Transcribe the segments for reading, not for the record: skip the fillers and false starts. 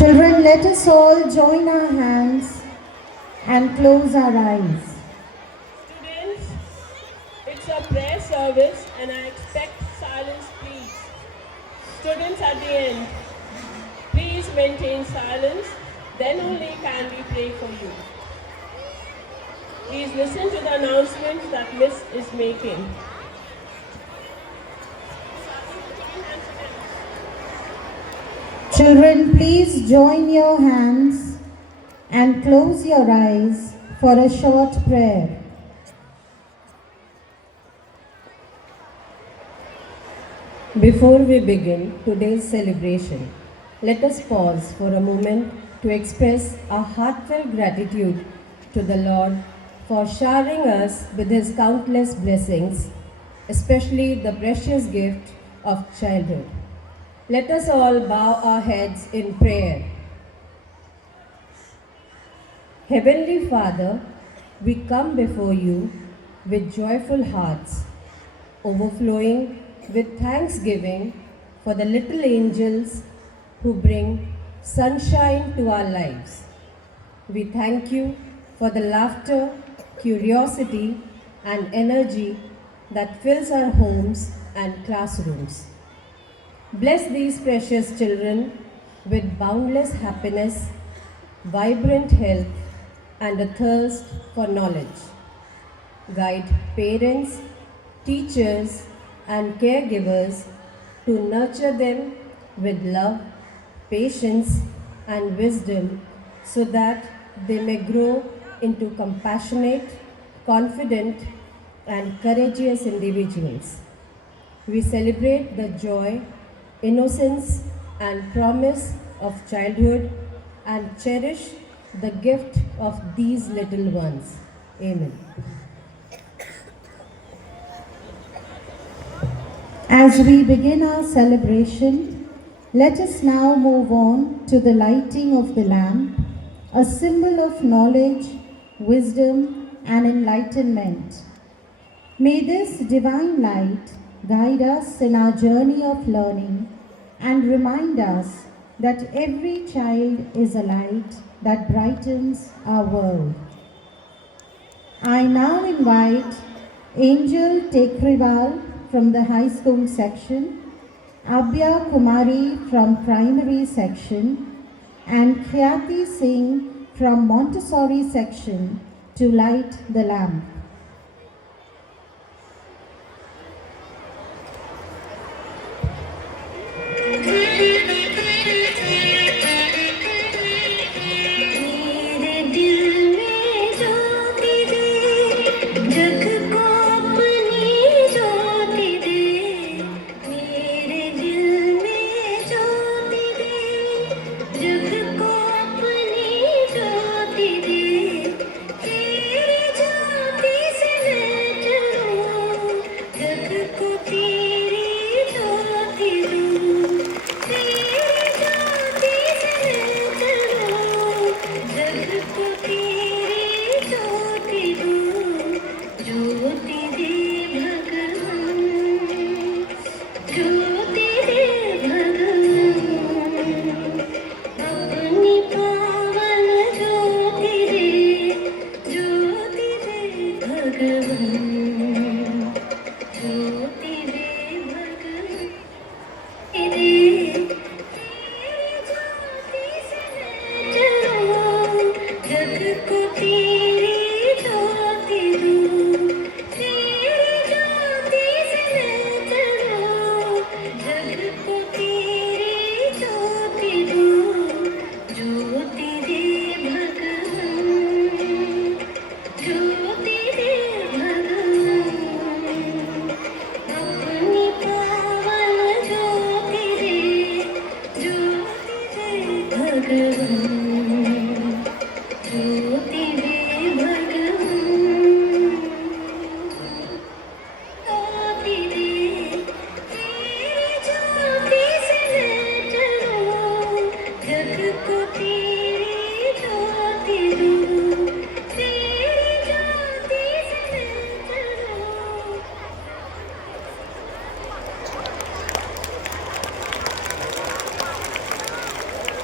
Children, let us all join our hands and close our eyes. Students, it's a prayer service and I expect silence, please. Students at the end, please maintain silence, then only can we pray for you. Please listen to the announcements that Miss is making. Children, please join your hands and close your eyes for a short prayer. Before we begin today's celebration, let us pause for a moment to express our heartfelt gratitude to the Lord for showering us with His countless blessings, especially the precious gift of childhood. Let us all bow our heads in prayer. Heavenly Father, we come before you with joyful hearts, overflowing with thanksgiving for the little angels who bring sunshine to our lives. We thank you for the laughter, curiosity, and energy that fills our homes and classrooms. Bless these precious children with boundless happiness, vibrant health, and a thirst for knowledge. Guide parents, teachers, and caregivers to nurture them with love, patience, and wisdom so that they may grow into compassionate, confident, and courageous individuals. We celebrate the joy, innocence, and promise of childhood and cherish the gift of these little ones. Amen. As we begin our celebration, let us now move on to the lighting of the lamp, a symbol of knowledge, wisdom, and enlightenment. May this divine light guide us in our journey of learning and remind us that every child is a light that brightens our world. I now invite Angel Tekriwal from the high school section, Abhya Kumari from primary section, and Khyati Singh from Montessori section to light the lamp. जग को अपनी ज्योति दे, तेरी ज्योति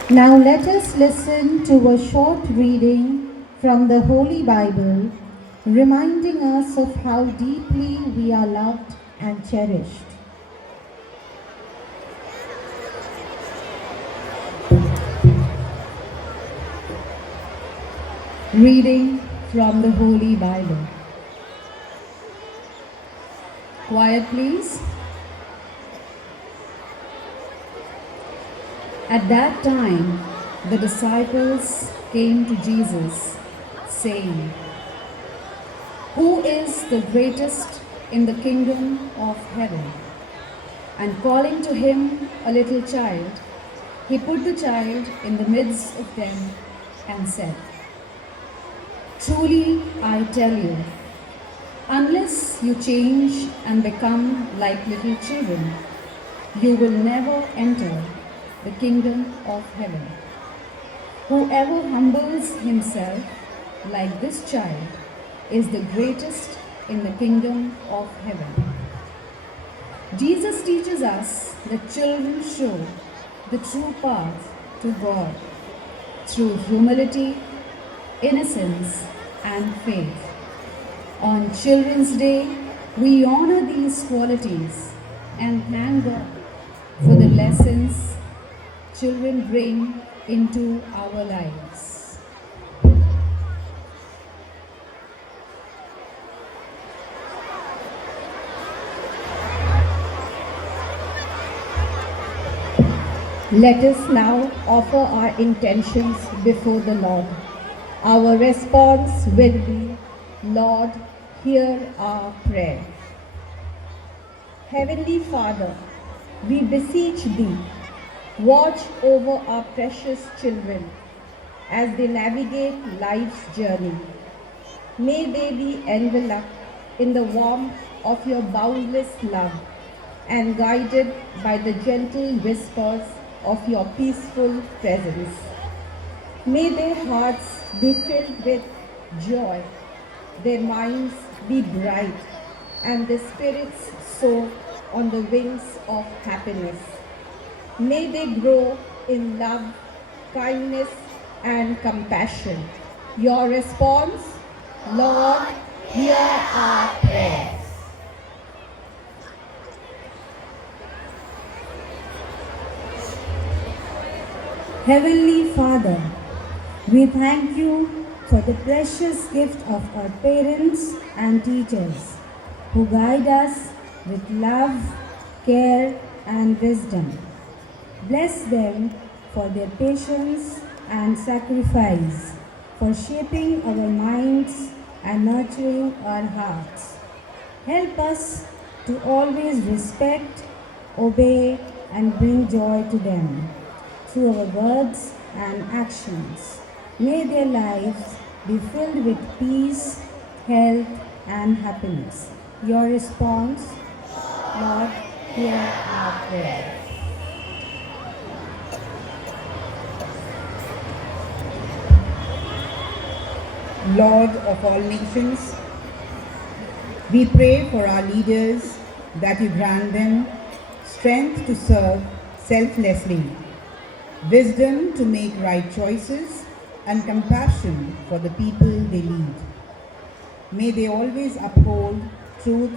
Now let us listen to a short reading from the Holy Bible, reminding us of how deeply we are loved and cherished. Reading from the Holy Bible. Quiet, please. At that time, the disciples came to Jesus, saying, "Who is the greatest in the kingdom of heaven?" And calling to him a little child, he put the child in the midst of them and said, "Truly I tell you, unless you change and become like little children, you will never enter the kingdom of heaven. Whoever humbles himself like this child is the greatest in the kingdom of heaven." Jesus teaches us that children show the true path to God through humility, innocence, and faith. On Children's Day, we honor these qualities and thank God for the lessons children bring into our lives. Let us now offer our intentions before the Lord. Our response will be, "Lord, hear our prayer." Heavenly Father, we beseech Thee, watch over our precious children as they navigate life's journey. May they be enveloped in the warmth of Your boundless love and guided by the gentle whispers of Your peaceful presence. May their hearts be filled with joy, their minds be bright, and their spirits soar on the wings of happiness. May they grow in love, kindness, and compassion. Your response, Lord, hear our prayer. Heavenly Father, we thank You for the precious gift of our parents and teachers who guide us with love, care, and wisdom. Bless them for their patience and sacrifice, for shaping our minds and nurturing our hearts. Help us to always respect, obey, and bring joy to them through our words and actions. May their lives be filled with peace, health, and happiness. Your response, Lord, hear our prayer. Lord of all nations, we pray for our leaders that You grant them strength to serve selflessly, wisdom to make right choices, and compassion for the people they lead. May they always uphold truth,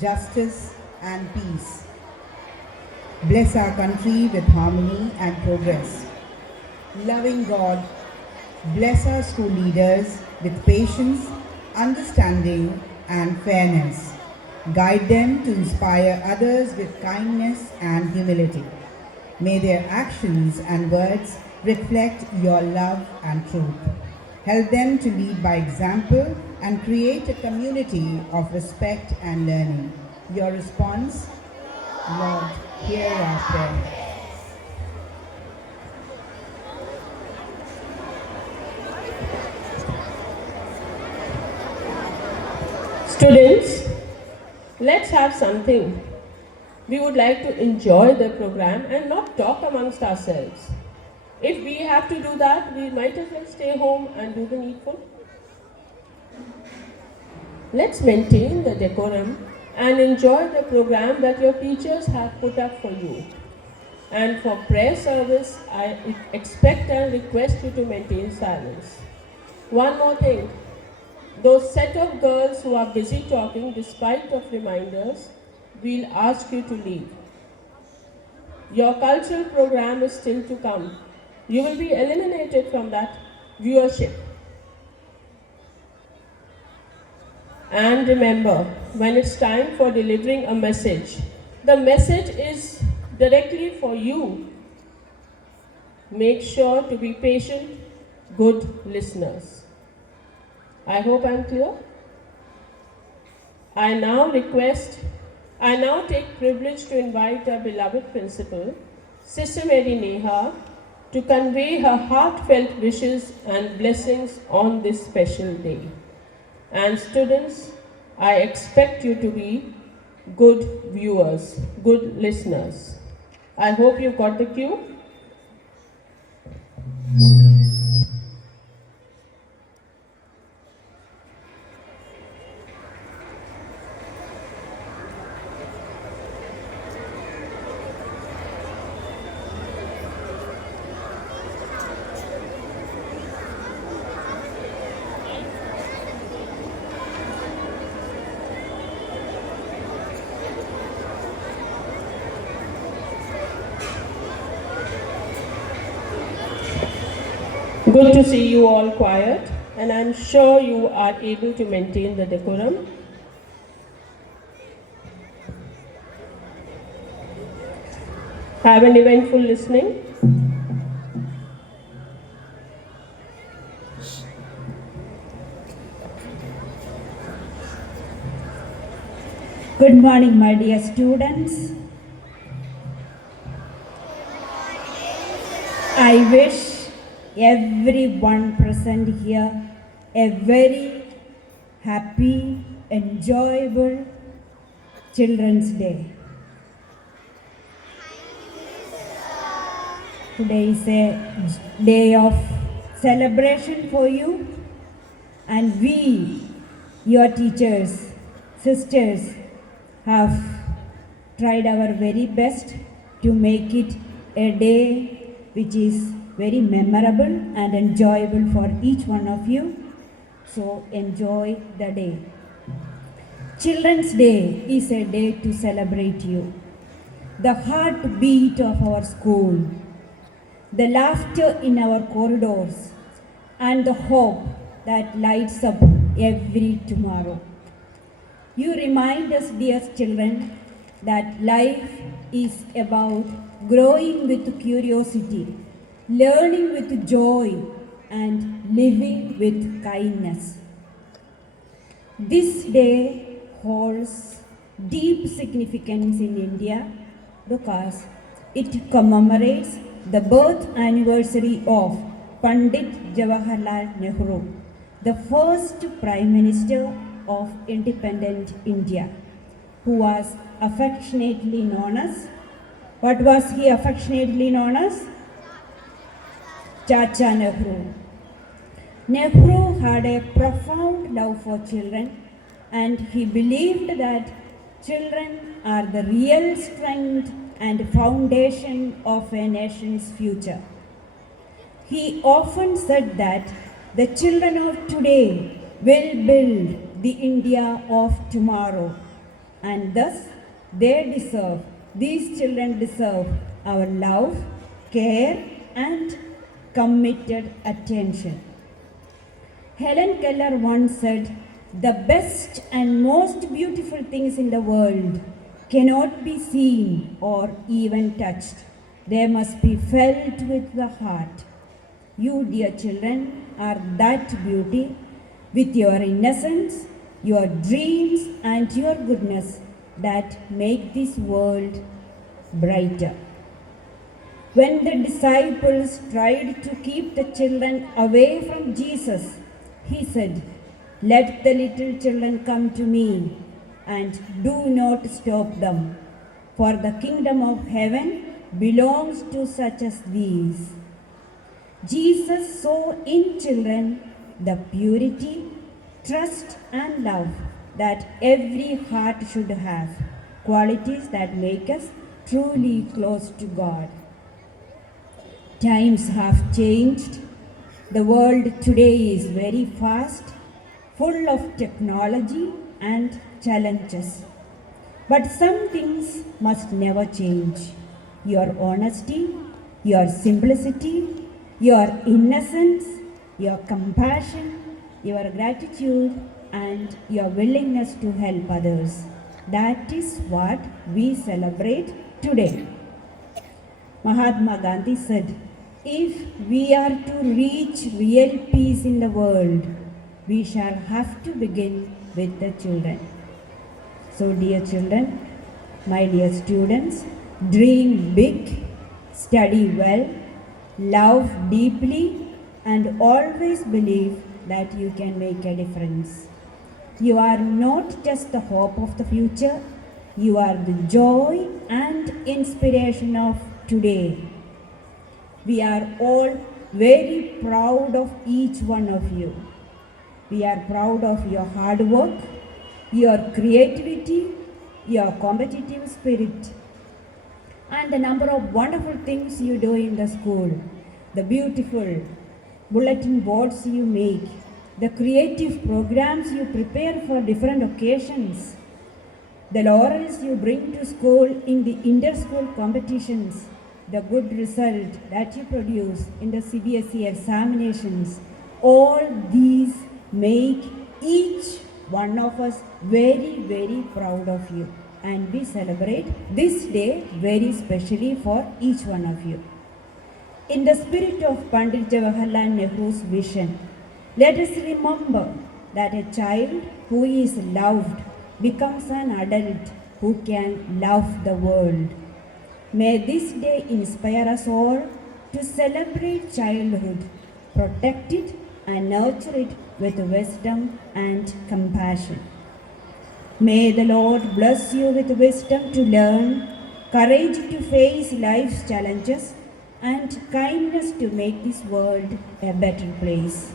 justice, and peace. Bless our country with harmony and progress. Loving God, bless our school leaders with patience, understanding, and fairness. Guide them to inspire others with kindness and humility. May their actions and words reflect Your love and truth. Help them to lead by example and create a community of respect and learning. Your response, Lord, hear our prayer. Students, let's have something. We would like to enjoy the program and not talk amongst ourselves. If we have to do that, we might as well stay home and do the needful. Let's maintain the decorum and enjoy the program that your teachers have put up for you. And for prayer service, I expect and request you to maintain silence. One more thing. Those set of girls who are busy talking despite of reminders, we'll ask you to leave. Your cultural program is still to come. You will be eliminated from that viewership. And remember, when it's time for delivering a message, the message is directly for you. Make sure to be patient, good listeners. I hope I'm clear. I now take privilege to invite our beloved principal, Sister Mary Neha, to convey her heartfelt wishes and blessings on this special day. And students, I expect you to be good viewers, good listeners. I hope you got the cue. Good to see you all quiet, and I'm sure you are able to maintain the decorum. Have an eventful listening. Good morning, my dear students. I wish everyone present here a very happy, enjoyable Children's Day. Today is a day of celebration for you, and we, your teachers, sisters, have tried our very best to make it a day which is very memorable and enjoyable for each one of you. So enjoy the day. Children's Day is a day to celebrate you, the heartbeat of our school, the laughter in our corridors, and the hope that lights up every tomorrow. You remind us, dear children, that life is about growing with curiosity, learning with joy, and living with kindness. This day holds deep significance in India because it commemorates the birth anniversary of Pandit Jawaharlal Nehru, the first Prime Minister of independent India, who was affectionately known as, what was he affectionately known as? Chacha Nehru. Nehru had a profound love for children, and he believed that children are the real strength and foundation of a nation's future. He often said that the children of today will build the India of tomorrow, and thus these children deserve our love, care, and committed attention. Helen Keller once said, "The best and most beautiful things in the world cannot be seen or even touched. They must be felt with the heart." You, dear children, are that beauty with your innocence, your dreams, and your goodness that make this world brighter. When the disciples tried to keep the children away from Jesus, he said, "Let the little children come to me, and do not stop them, for the kingdom of heaven belongs to such as these." Jesus saw in children the purity, trust, and love that every heart should have, qualities that make us truly close to God. Times have changed. The world today is very fast, full of technology and challenges. But some things must never change. Your honesty, your simplicity, your innocence, your compassion, your gratitude, and your willingness to help others. That is what we celebrate today. Mahatma Gandhi said, if we are to reach real peace in the world, we shall have to begin with the children. So, dear children, my dear students, dream big, study well, love deeply, and always believe that you can make a difference. You are not just the hope of the future, you are the joy and inspiration of today. We are all very proud of each one of you. We are proud of your hard work, your creativity, your competitive spirit, and the number of wonderful things you do in the school, the beautiful bulletin boards you make, the creative programs you prepare for different occasions, the laurels you bring to school in the inter-school competitions, the good result that you produce in the CBSE examinations, all these make each one of us very, very proud of you. And we celebrate this day very specially for each one of you. In the spirit of Pandit Jawaharlal Nehru's vision, let us remember that a child who is loved becomes an adult who can love the world. May this day inspire us all to celebrate childhood, protect it and nurture it with wisdom and compassion. May the Lord bless you with wisdom to learn, courage to face life's challenges, and kindness to make this world a better place.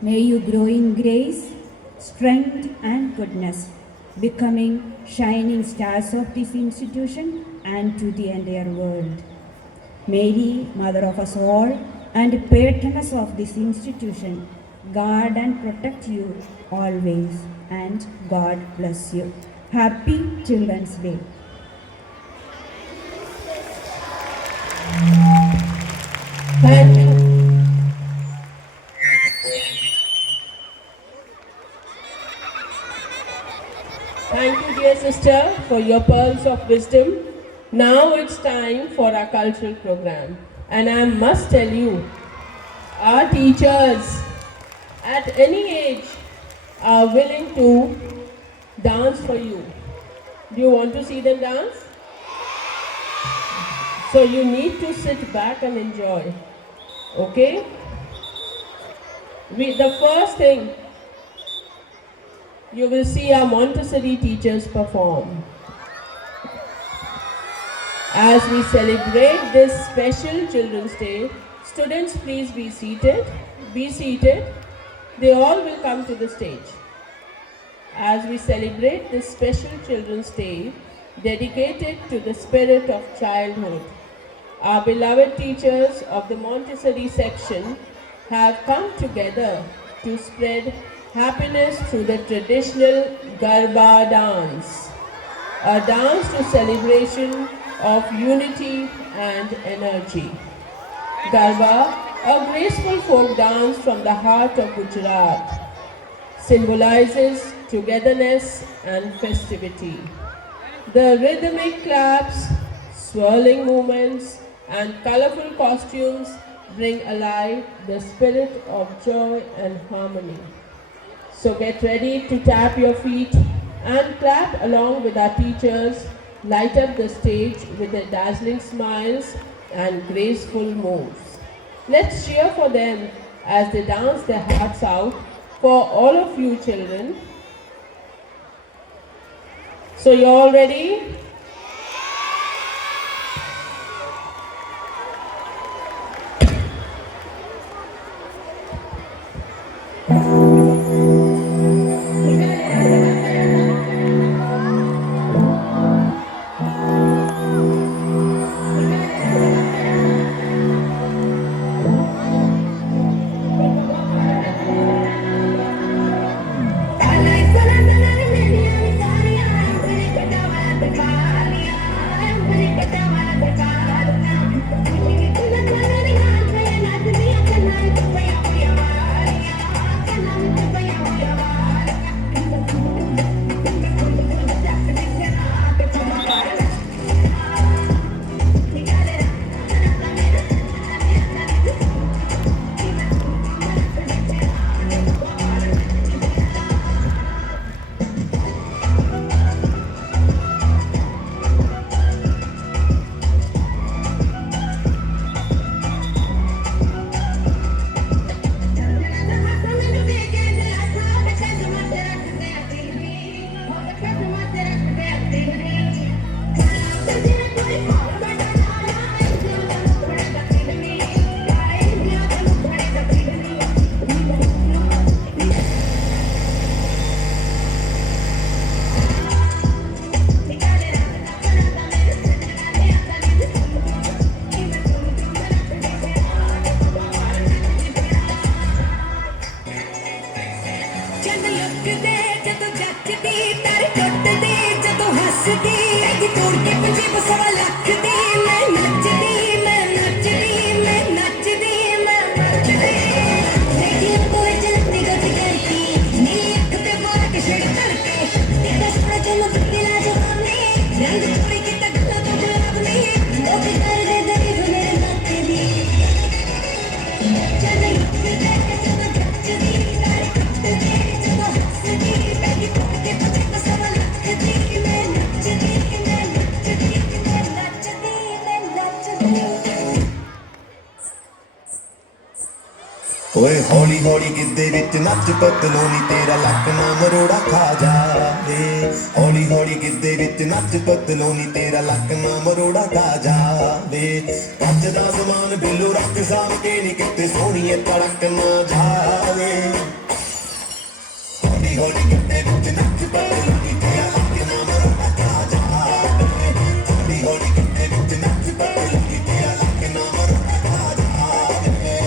May you grow in grace, strength, and goodness, becoming shining stars of this institution and to the entire world. Mary, Mother of us all, and patroness of this institution, guard and protect you always, and God bless you. Happy Children's Day. Thank you. Thank you, dear sister, for your pearls of wisdom. Now it's time for our cultural program. And I must tell you, our teachers at any age are willing to dance for you. Do you want to see them dance? So you need to sit back and enjoy. Okay? The first thing, you will see our Montessori teachers perform. As we celebrate this special Children's Day, students, please be seated. Be seated. They all will come to the stage. As we celebrate this special Children's Day, dedicated to the spirit of childhood, our beloved teachers of the Montessori section have come together to spread happiness through the traditional Garba dance, a dance to celebration of unity and energy. Garba, a graceful folk dance from the heart of Gujarat, symbolizes togetherness and festivity. The rhythmic claps, swirling movements, and colorful costumes bring alive the spirit of joy and harmony. So get ready to tap your feet and clap along with our teachers. Light up the stage with their dazzling smiles and graceful moves. Let's cheer for them as they dance their hearts out for all of you children. So you're all ready? हसदी अग तोड़ के पंजे सवा लख दी मैं नचदी मैं नचदी मैं नचदी मैं नचदी देखिए कोई चलती गति करती नीली अख पे मार के छेड़ करके तेरा सोना चमक दिला जवानी रंग छोड़ी के तगला तो गुलाबनी वो भी कर दे गरीब मेरे नचदी चल उठ के चलो नचदी सारे नचदी चलो हसदी अग तोड़ के पंजे सवा लख दी मैं नचदी मैं नचदी मैं नचदी मैं नचदी ਓਏ ਹੌਲੀ ਹੌਲੀ ਗਿੱਧੇ ਵਿੱਚ ਨੱਚ ਪਤਲੋਨੀ ਤੇਰਾ ਲੱਕ ਨਾ ਮਰੋੜਾ ਖਾ ਜਾਵੇ ਹੌਲੀ ਹੌਲੀ ਗਿੱਧੇ ਵਿੱਚ ਨੱਚ ਪਤਲੋਨੀ ਤੇਰਾ ਲੱਕ ਨਾ ਮਰੋੜਾ ਖਾ ਜਾਵੇ ਕੱਚ ਦਾ ਸਮਾਨ ਬਿੱਲੂ ਰੱਖ ਸਾਂਭ ਕੇ ਨੀ ਕਿਤੇ ਸੋਹਣੀਏ ਤੜਕ ਨਾ ਜਾਵੇ ਹੌਲੀ ਹੌਲੀ ਗਿੱਧੇ ਵਿੱਚ ਨੱਚ ਪਤਲੋਨੀ ਤੇਰਾ ਲੱਕ ਨਾ ਮਰੋੜਾ ਖਾ ਜਾਵੇ ਹੌਲੀ ਹੌਲੀ ਗਿੱਧੇ ਵਿੱਚ ਨੱਚ ਪਤਲੋਨੀ ਤੇਰਾ ਲੱਕ ਨਾ ਮਰੋੜਾ ਖਾ ਜਾਵੇ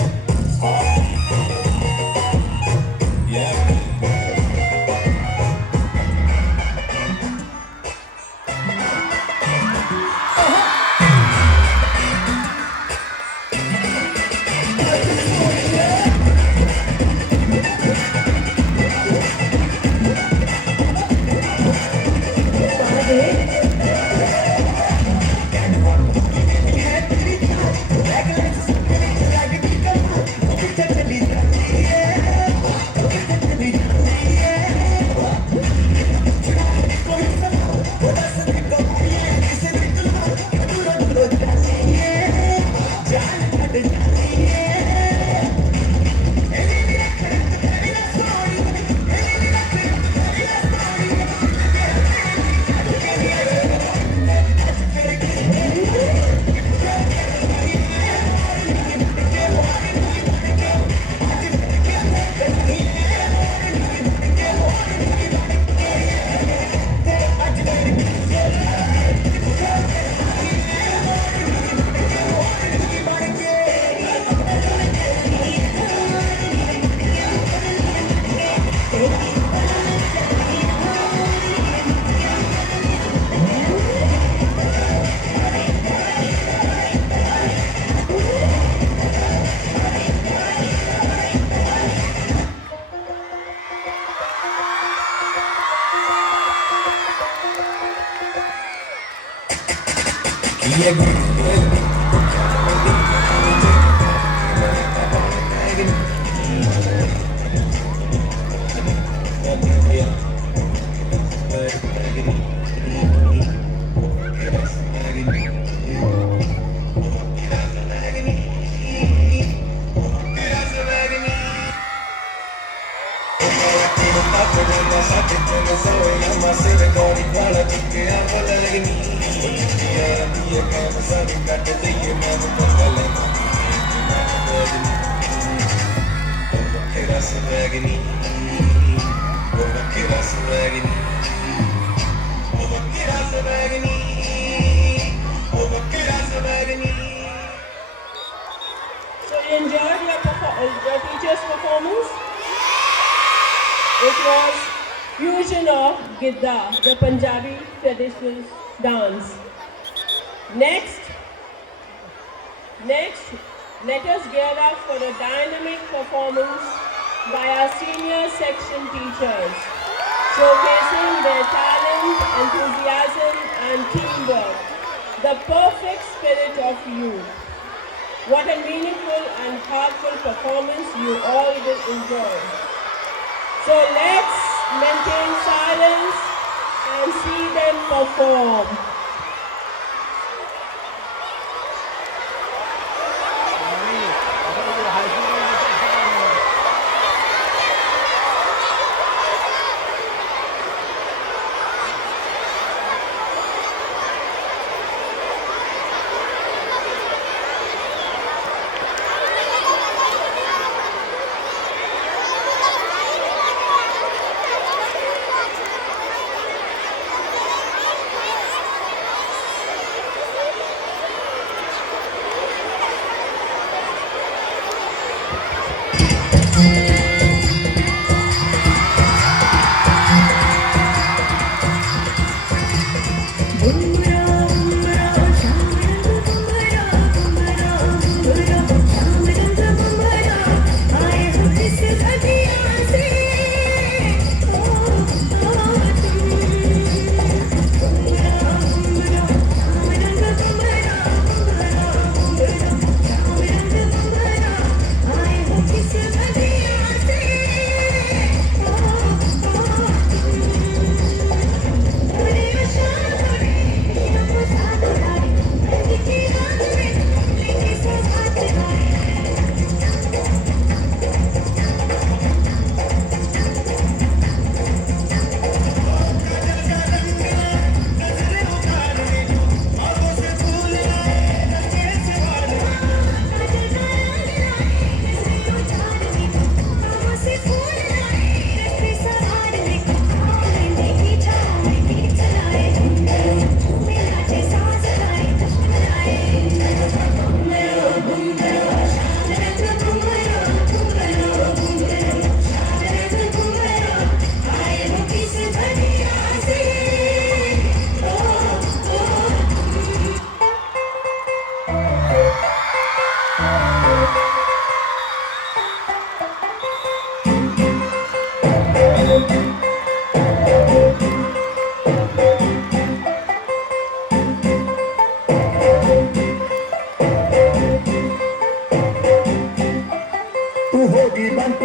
So you enjoyed your teacher's performance? It was fusion of Gidda, the Punjabi traditional dance. Next, let us gear up for a dynamic performance by our senior section teachers, showcasing their talent, enthusiasm and teamwork, the perfect spirit of youth. What a meaningful and heartful performance you all will enjoy. So let's maintain silence and see them perform.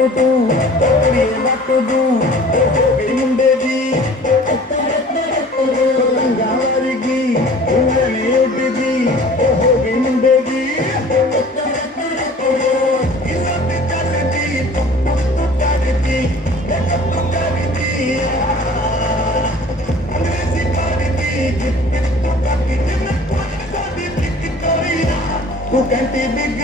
तू तोड़िए वक्त दूं मेरी मुंडे दी रंगा वर्गी उड़ने उड़दी ओ हो गई मुंडे दी इज्जत चलदी तू करदी तू करदी अंग्रेजी पढ़दी तू करदी जिन्ना सादी बिक कोरिया तू कहती big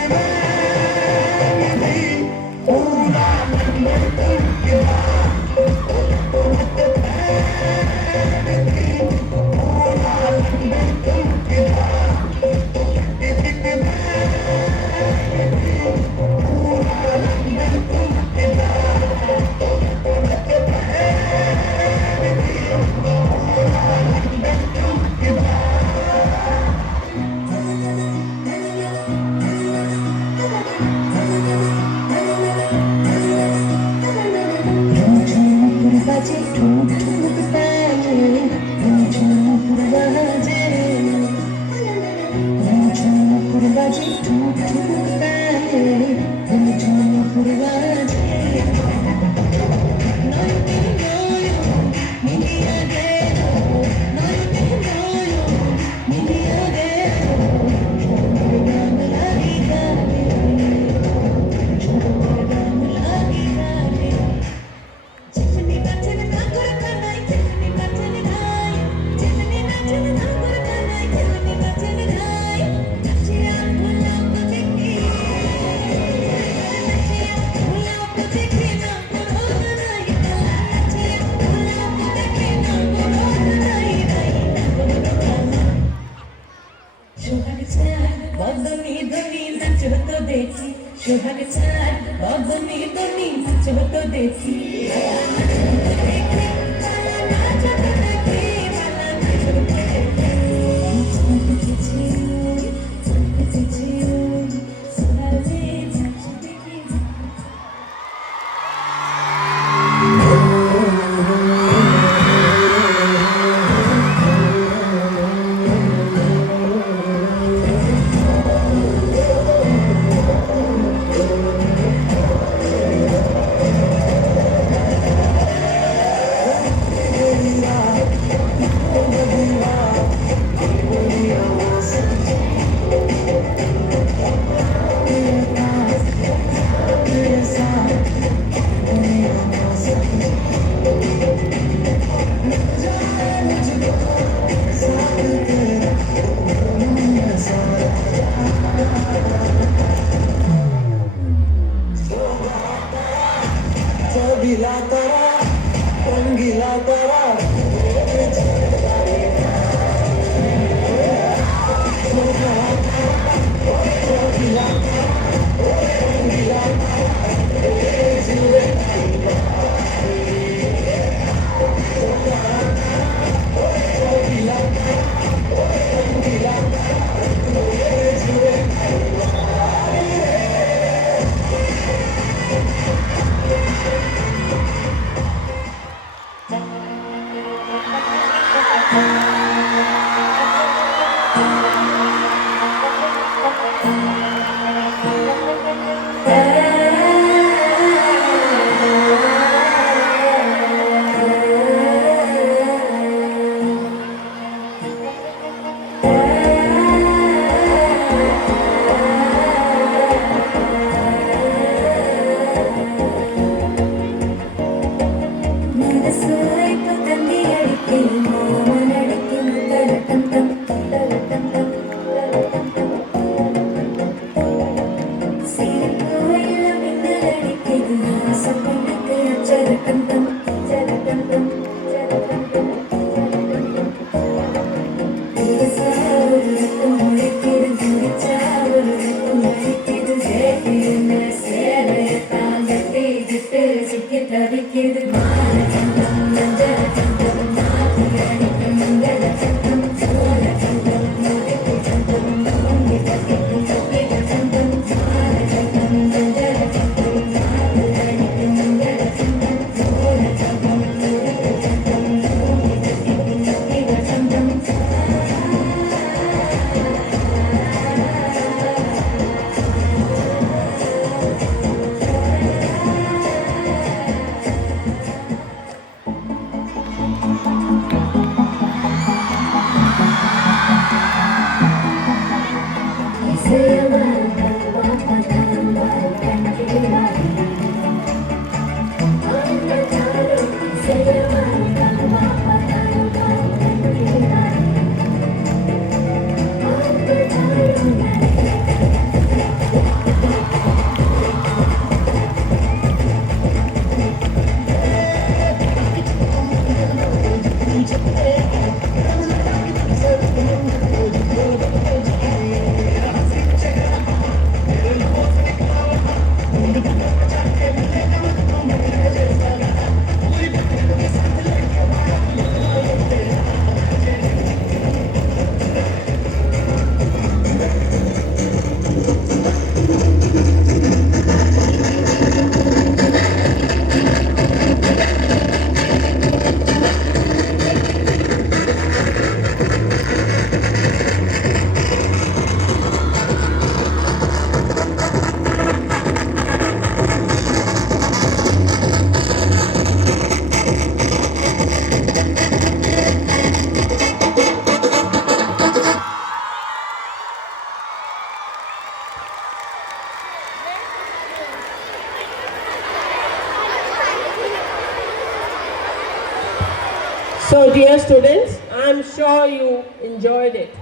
So, dear students, I'm sure you enjoyed it.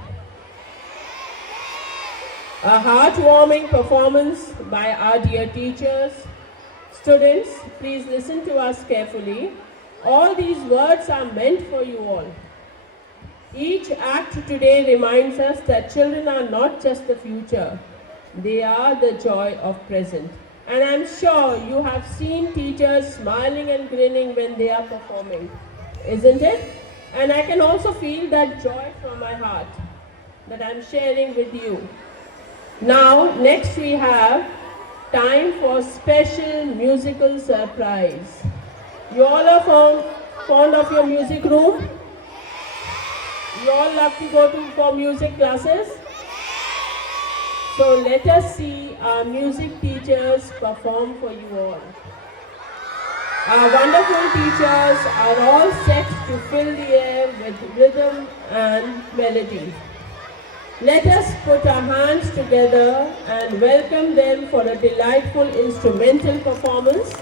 A heartwarming performance by our dear teachers. Students, please listen to us carefully. All these words are meant for you all. Each act today reminds us that children are not just the future, they are the joy of present. And I'm sure you have seen teachers smiling and grinning when they are performing, isn't it? And I can also feel that joy from my heart that I'm sharing with you. Now, next we have time for special musical surprise. You all are fond of your music room? You all love to go for music classes? So let us see our music teachers perform for you all. Our wonderful teachers are all set to fill the air with rhythm and melody. Let us put our hands together and welcome them for a delightful instrumental performance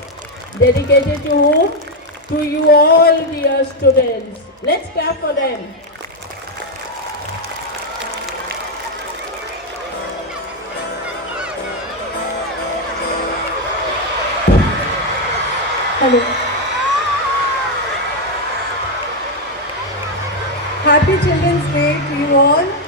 dedicated to whom? To you all, dear students. Let's clap for them. Hello. Happy Children's Day to you all.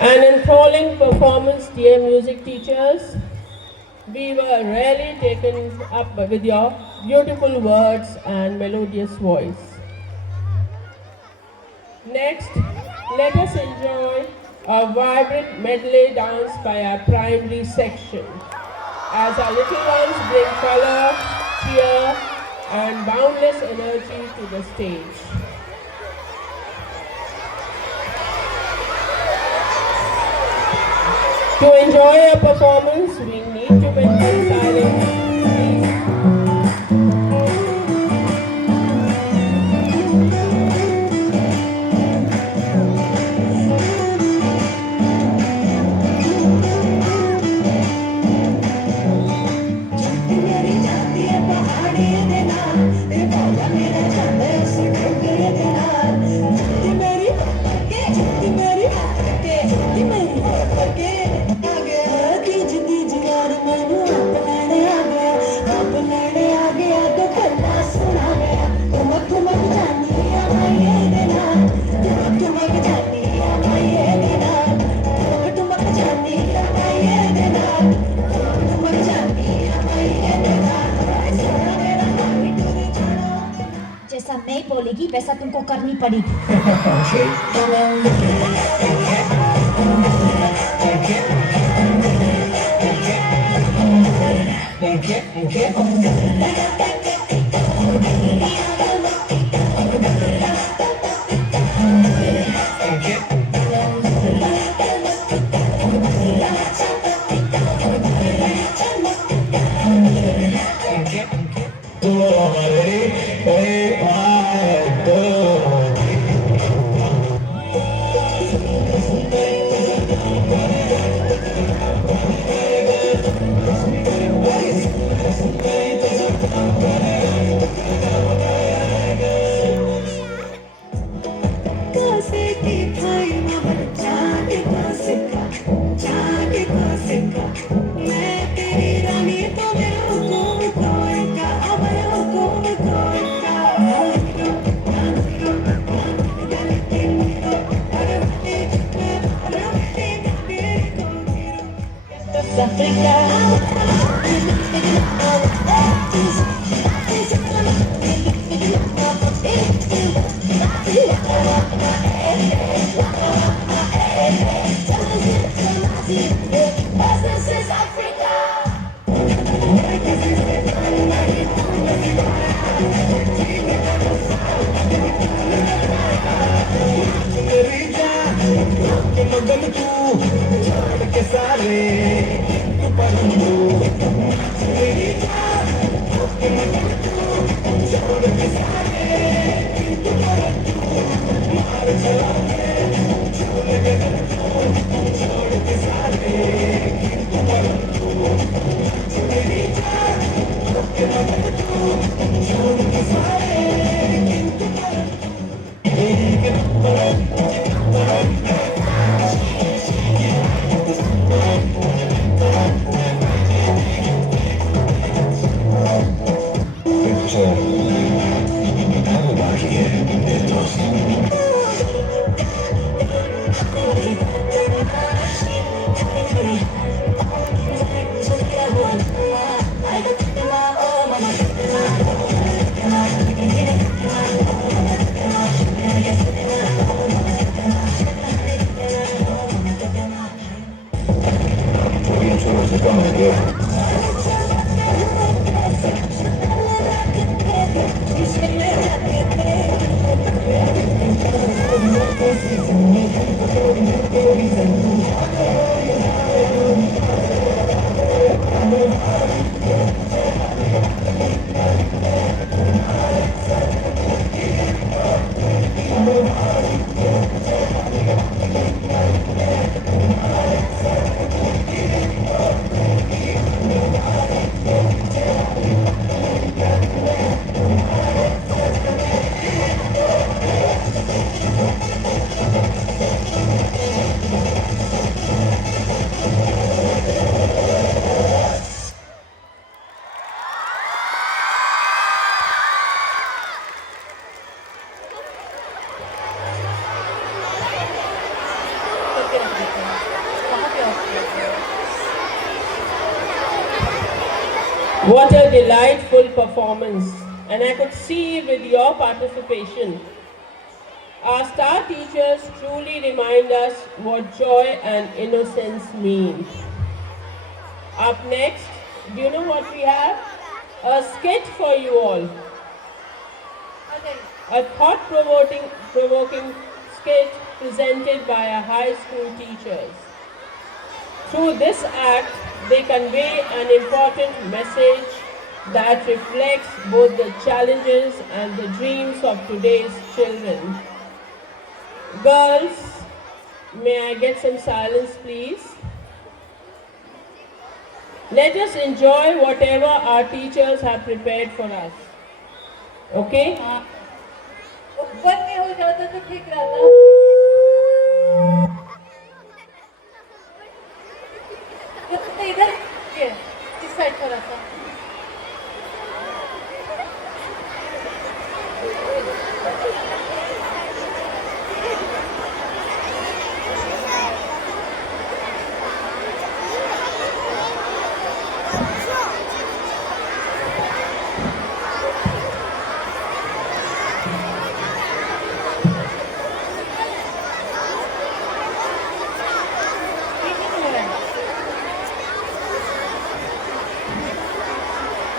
An enthralling performance, dear music teachers. We were really taken up with your beautiful words and melodious voice. Next, let us enjoy a vibrant medley dance by our primary section as our little ones bring color, cheer, and boundless energy to the stage. To enjoy a performance, we need to maintain silence. Please. जैसा मैं बोलेगी वैसा तुमको करनी पड़ेगी What a delightful performance, and I could see with your participation. Our star teachers truly remind us what joy and innocence mean. Up next, do you know what we have? A skit for you all. A thought-provoking skit presented by our high school teachers. Through this act, they convey an important message that reflects both the challenges and the dreams of today's children. Girls, may I get some silence, please? Let us enjoy whatever our teachers have prepared for us. Okay? ऊपर में हो जाता तो ठीक रहता तो इधर ये इस साइड पर रहता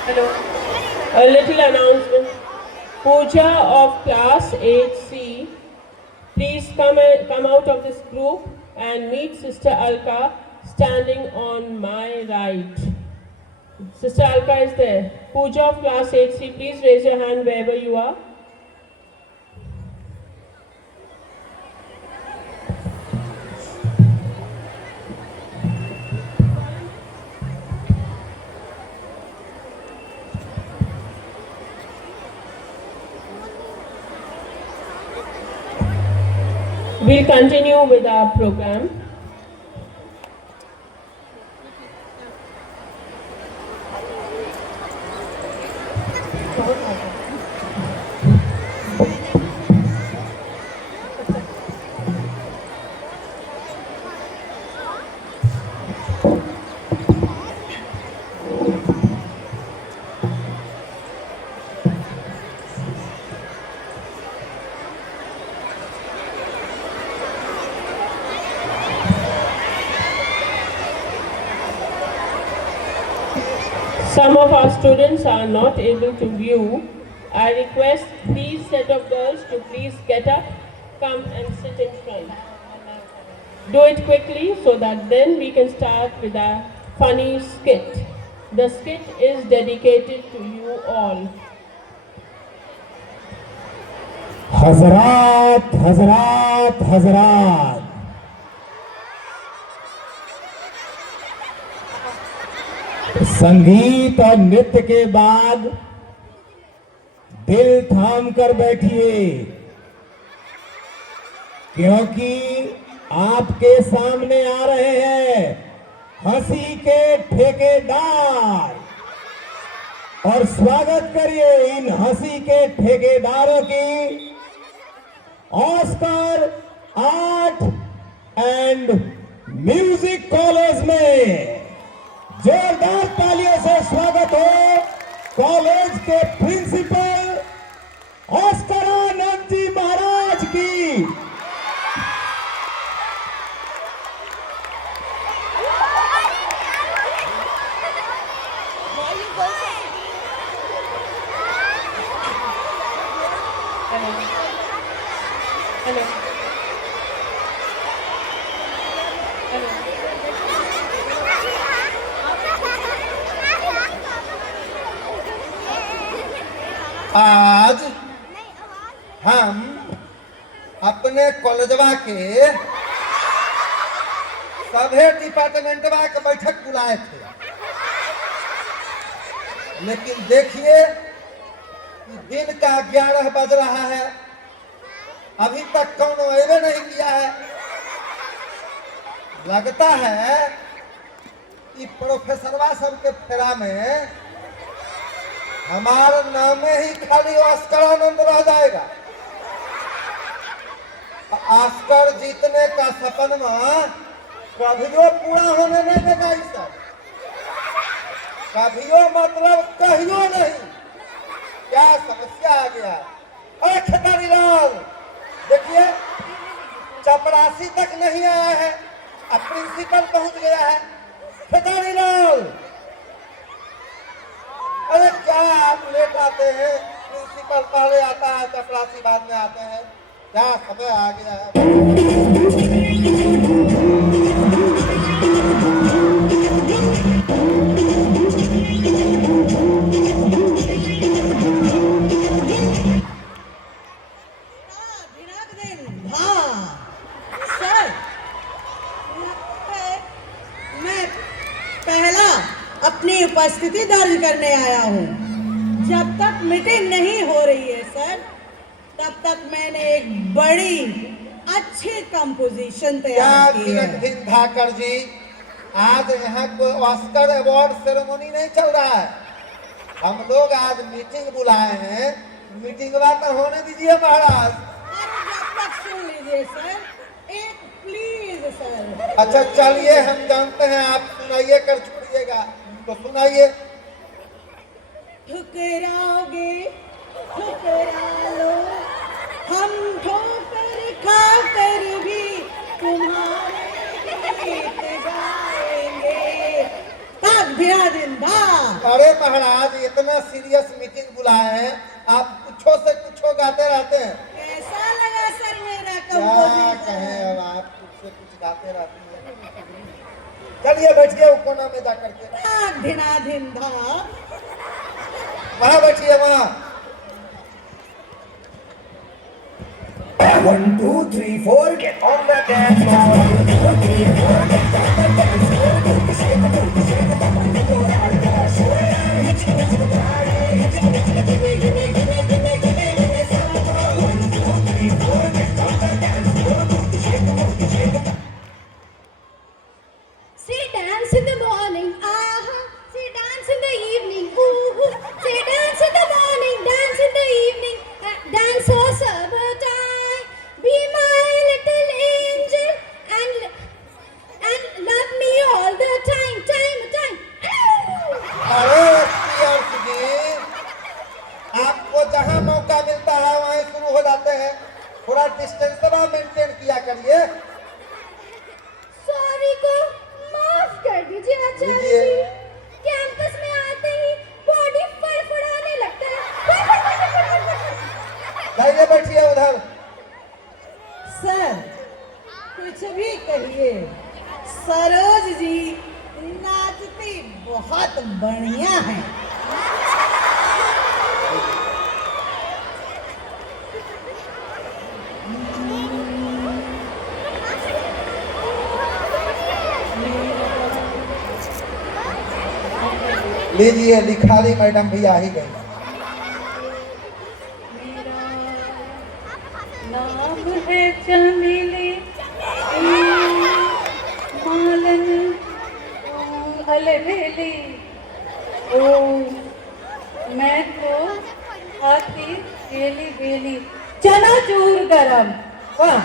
hello A little announcement. Pooja of class 8C, please come out of this group and meet Sister Alka standing on my right. Sister Alka is there. Pooja of class 8C, please raise your hand wherever you are. We'll continue with our program. Some of our students are not able to view. I request these set of girls to please get up, come and sit in front. Do it quickly so that then we can start with our funny skit. The skit is dedicated to you all. हजरात हजरात हजरात संगीत और नृत्य के बाद दिल थाम कर बैठिए, क्योंकि आपके सामने आ रहे हैं हंसी के ठेकेदार। और स्वागत करिए इन हंसी के ठेकेदारों की Oscar art and music college में। जोरदार तालियों से स्वागत हो कॉलेज के प्रिंसिपल ऑस्करानंद जी महाराज की। हेलो आज हम अपने कॉलेजवा के सभे डिपार्टमेंटवा के बैठक बुलाए थे, लेकिन देखिए कि दिन का 11 बज रहा है, अभी तक कौन अबे नहीं किया है। लगता है कि प्रोफेसरवा सबके फेरा में हमारा नाम ही खाली ऑस्कर आनंद रह जाएगा। ऑस्कर जीतने का सपना कभियो पूरा होने नहीं देगा। इस सब कभियो मतलब कहियो नहीं। क्या समस्या आ गया? अरे खेतारी लाल देखिए, चपरासी तक नहीं आया है, अब प्रिंसिपल पहुंच गया है। खेतारी लाल, अरे क्या आप लेट आते हैं? प्रिंसिपल पहले आता है, चपरासी बाद में आते हैं। क्या समय आ गया है? मैं पहला अपनी उपस्थिति दर्ज करने आया हूँ। जब तक मीटिंग नहीं हो रही है सर, तब तक मैंने एक बड़ी अच्छी कंपोजिशन तैयार की है। किरण धाकर जी, आज यहाँ कोई ऑस्कर अवार्ड सेरेमनी नहीं चल रहा है। हम लोग आज मीटिंग बुलाए हैं, मीटिंग बात होने दीजिए महाराज। जब तक सुन लीजिए सर, एक प्लीज सर। अच्छा चलिए, हम जानते हैं आप सुनाइए कर छोड़िएगा, तो सुनाइए। ठुकराओगे ठुकरा लो, हम ठोकर खा कर भी तुम्हारे गीत गाएंगे। तब दिया दिन था। अरे महाराज, इतना सीरियस मीटिंग बुलाए हैं, आप कुछो से कुछो गाते रहते हैं। कैसा लगा सर मेरा क्या कंपोजिशन? कहें, अब आप कुछ से कुछ गाते रहते हैं। चलिए बैठिए वो कोना में जा करके। धिनाधिन धा, वहाँ बैठिए, वहाँ। 1 2 3 4 get on the dance floor. Say dance in the morning, aha. Say dance in the evening, ooh. Say dance in the morning, dance in the evening, dance for summertime. Be my little angel and love me all the time, time. अरे प्रियंश जी, आपको जहाँ मौका मिलता है वहीं शुरू हो जाते हैं। थोड़ा डिस्टेंस मेंटेन किया करिए। सॉरी को माफ कर दीजिए आचार्य दीजिए। जी। कैंपस में आते ही बॉडी फड़फड़ाने लगता है। जाइए बैठिए उधर। सर कुछ भी कहिए, सरोज जी नाचती बहुत बढ़िया है। लीजिए, लिखारी मैडम भी आ ही गई। नाम है चमेली मालन अलबेली, ओ मैं तो आती बेली बेली। चना चूर गरम, वाह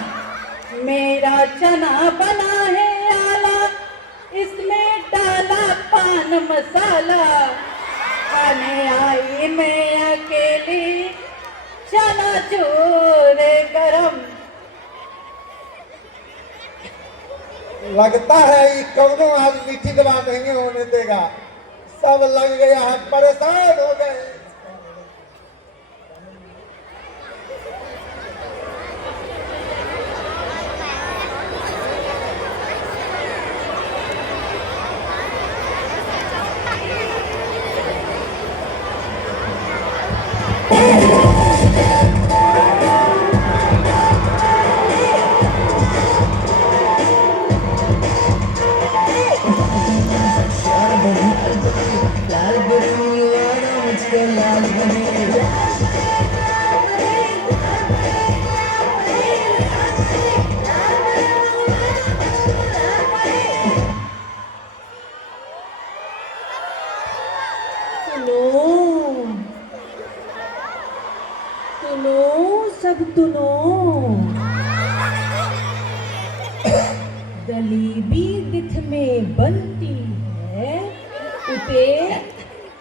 मेरा चना बना है आला, इसमें डाला पान मसाला। खाने आई मैं अकेली, चना चूर गरम। लगता है ये कौनो आज मीठी दवा नहीं होने देगा। सब लग गया है, परेशान हो गए। बनती है उसे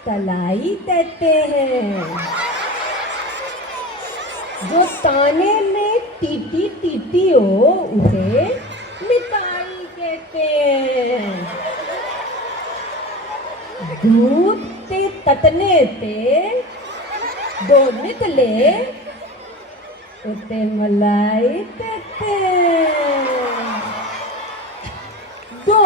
तलाई कहते हैं। जो ताने में टीटी टीटी हो उसे मिताई कहते हैं। दूध ते ततने ते दो निकले उते मलाई कहते हैं। दो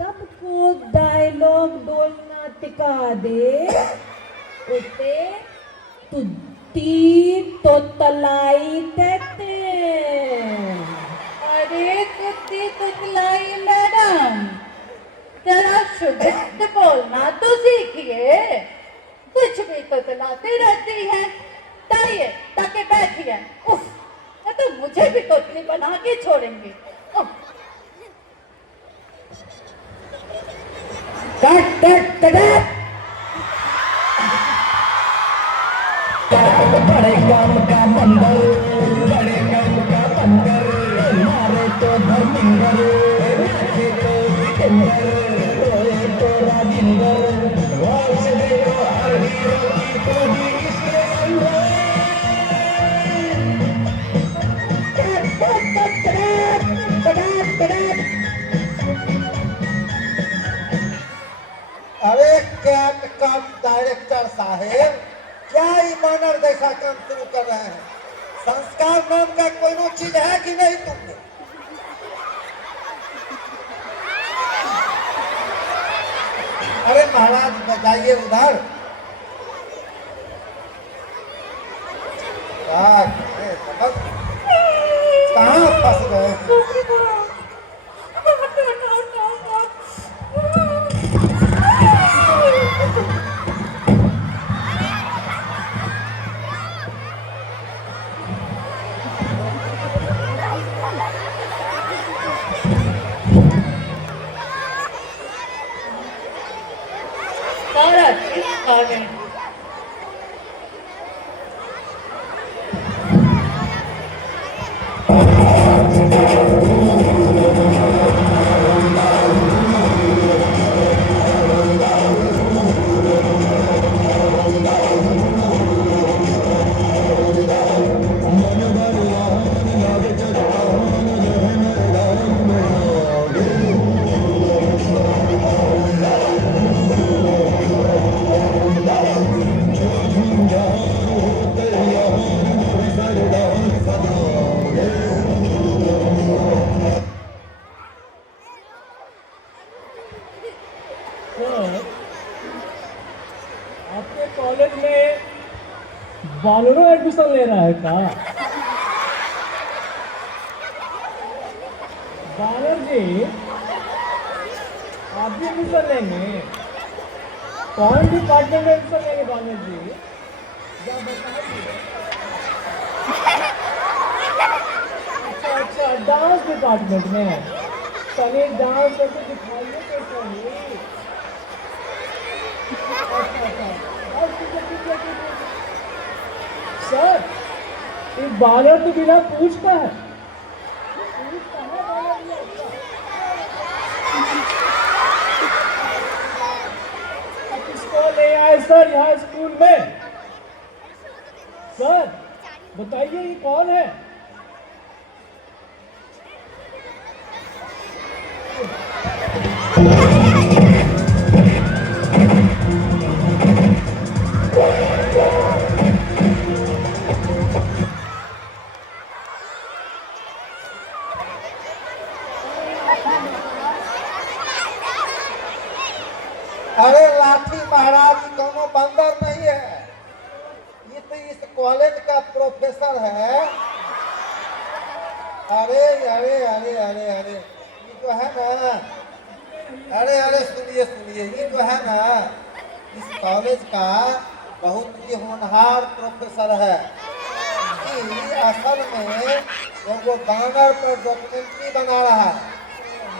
तब को डायलॉग बोलना टिका दे उते तुद्दी तो तलाई कहते हैं। अरे तुत्ती तुतलाई मैडम, जरा शुद्ध बोलना तो सीखिए। कुछ भी तुतलाती रहती है। ताइए ताके बैठिए। उफ, ये तो मुझे भी तुतली बना के छोड़ेंगे। उफ। Cut cut cut. बड़े काम का बंदर, बड़े काम का बंदर, मारे तो धर्मिंदर, नाचे तो सिकंदर, रोए तो राजिंदर, वास देखो हर हीरो की खूबी इसके अंदर। अरे कैट कट डायरेक्टर साहेब, क्या ही बानर जैसा काम शुरू कर रहे हैं? संस्कार नाम का कोई चीज है कि नहीं तुमने? अरे महाराज बजाइए उधर। कहाँ फंस गए हैं? सारा चीज आ गए। आपके कॉलेज में बानरों एडमिशन ले रहा है क्या? बानर जी, आप भी एडमिशन लेंगे? कौन डिपार्टमेंट में एडमिशन लेंगे बानर जी? क्या बताइए। अच्छा, डांस डिपार्टमेंट में। चलिए डांस करके दिखाइए कैसे है। सर, ये बानर तो बिना पूछता है। किसको ले आए सर यहाँ स्कूल में? सर बताइए ये कौन है? अरे लाठी महाराज कोनो बंदर नहीं है, ये तो इस कॉलेज का प्रोफेसर है। अरे अरे अरे अरे अरे ये जो है ना, अरे अरे सुनिए सुनिए, ये जो है ना इस कॉलेज का बहुत ही होनहार प्रोफेसर है। कि असल में वो बानर पर डॉक्यूमेंट्री बना रहा है,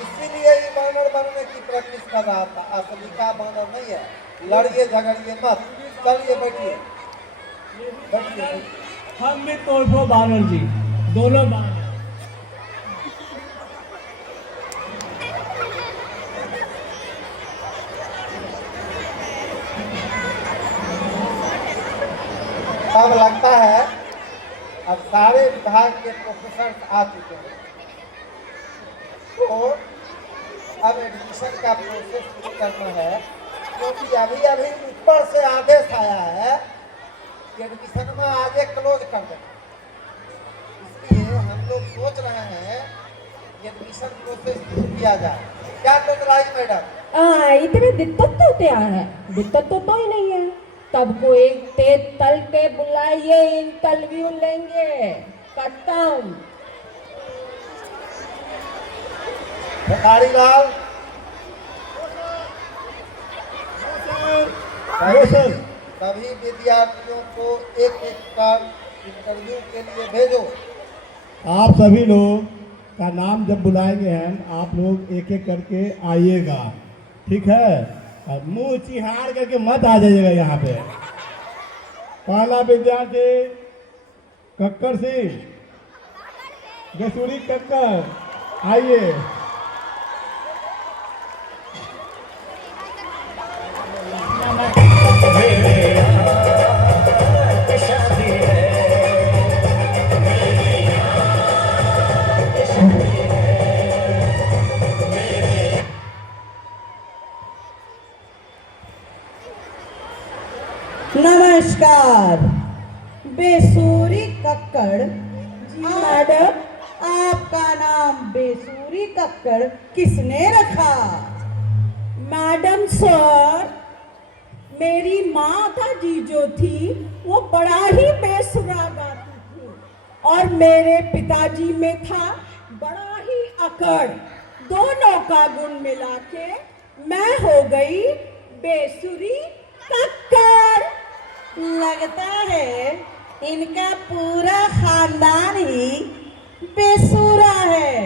इसीलिए ये बानर बनने की प्रैक्टिस कर रहा था। असली का बानर नहीं है। लड़िए झगड़िए मत, चलिए बैठिए बैठिए। हम भी तोड़ दो बानर जी, दोनों बानर। अब लगता है अब सारे विभाग के प्रोफेसर आ चुके हैं, तो अब एडमिशन का प्रोसेस शुरू करना है, क्योंकि अभी अभी ऊपर से आदेश आया है कि एडमिशन में आगे क्लोज कर देना। इसलिए हम लोग सोच रहे हैं कि एडमिशन प्रोसेस शुरू किया जाए। क्या टोकराई मैडम? इतनी दिक्कत तो क्या है? दिक्कत तो कोई नहीं है। तब को एक तेज तल के बुलाइए, इंटरव्यू लेंगे। खत्म। भिखारी लाल सभी विद्यार्थियों को एक एक कर इंटरव्यू के लिए भेजो। आप सभी लोग का नाम जब बुलाएंगे हम, आप लोग एक एक करके आइएगा, ठीक है? और मुंह चिहाड़ करके मत आ जाइएगा यहाँ पे। पहला विद्यार्थी कक्कर सिंह, बेसुरी कक्कर, आइए। नमस्कार। बेसुरी कक्कड़ जी मैडम, आपका नाम बेसुरी कक्कड़ किसने रखा? मैडम सर, मेरी माता जी जो थी वो बड़ा ही बेसुरा गाती थी, और मेरे पिताजी में था बड़ा ही अकड़। दोनों का गुण मिला के मैं हो गई बेसुरी कक्कड़। लगता है इनका पूरा खानदान ही बेसुरा है।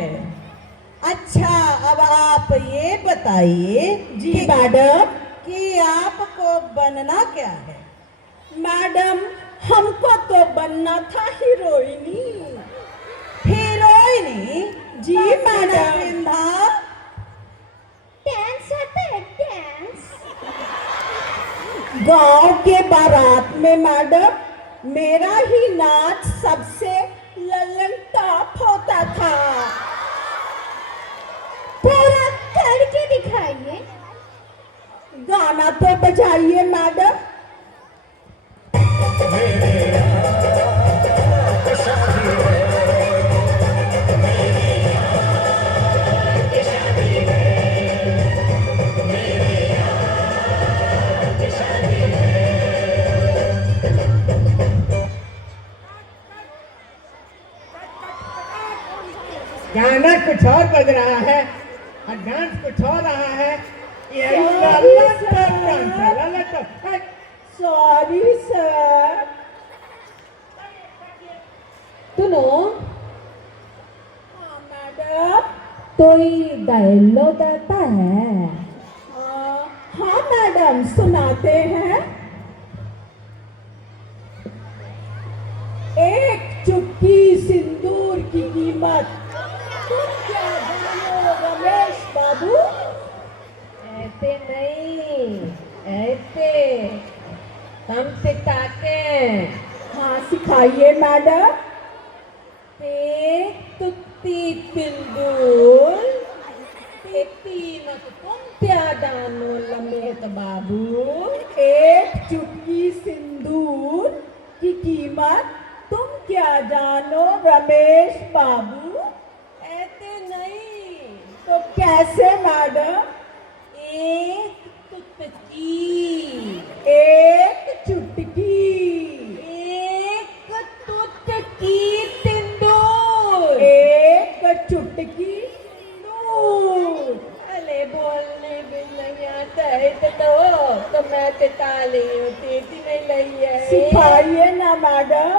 अच्छा, अब आप ये बताइए जी मैडम कि आपको बनना क्या है? मैडम, हमको तो बनना था हीरोइनी। हीरोइनी जी मैडम। डांस आता है, डांस। गांव के बारात में मैडम मेरा ही नाच सबसे लल्लन टॉप होता था। पूरा करके दिखाइए। गाना तो बजाइए मैडम। गाना कुछ और बज रहा है और डांस कुछ और रहा है। ये सॉरी सर। सुनो, हाँ मैडम। कोई डायलॉग आता है? हाँ मैडम, सुनाते हैं। एक चुटकी सिंदूर की कीमत तुम क्या जानो रमेश बाबू? ऐसे नहीं, ऐसे हम सिखाते। हाँ, सिखाइए मैडम। एक तुत्ती सिंदूर, तीनक तुम क्या जानो रमेश बाबू? एक चुटकी सिंदूर की कीमत तुम क्या जानो रमेश बाबू? ऐसे नहीं, तो कैसे मैडम? एक तुत्ती, एक चुटकी, एक तुत्ती सिंदूर, एक चुटकी सिंदूर। अरे बोलने भी नहीं आता है तो मैं सिखा ली हूँ, तेजी नहीं लगी है। सिखाइए ना मैडम।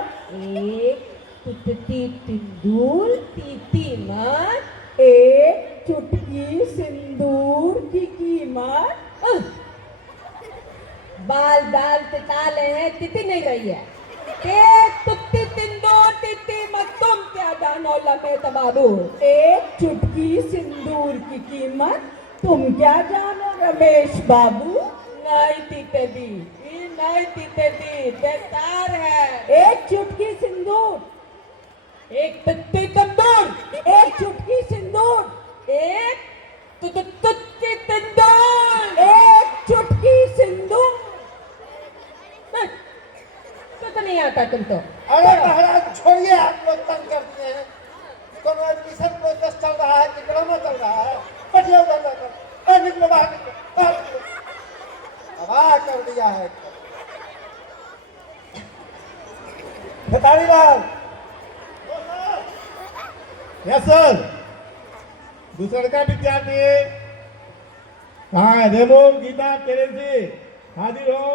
एक तुत्ती सिंदूर तीती मत, एक चुटकी सिंदूर की कीमत। बाल बाल तिताले हैं, तिती नहीं रही है। एक तुत्ती सिंदूर तीती मत, तुम क्या जानो लमेट बाबू? एक चुटकी सिंदूर की कीमत तुम क्या जानो रमेश बाबू? नहीं तीते दी, नहीं तीते तीत बेकार है। एक चुटकी सिंदूर। एक तित्ती तंदूर। एक चुटकी सिंदूर। एक तुत्ती तंदूर। एक चुटकी सिंदूर। तो नहीं आता तुम तो। अरे महाराज छोड़िए, आप लोग तंग कर दिए हैं। कोनो एडमिशन प्रोसेस चल रहा है कि ड्रामा चल रहा है? बैठिए उधर जाकर। और निकलो बाहर, निकलो बाहर निकलो। तबाह कर दिया है। खेतारी लाल। Yes sir. दूसरे का विद्यार्थी कहाँ है? रेमो, गीता, तेरेंसी हाजिर हो।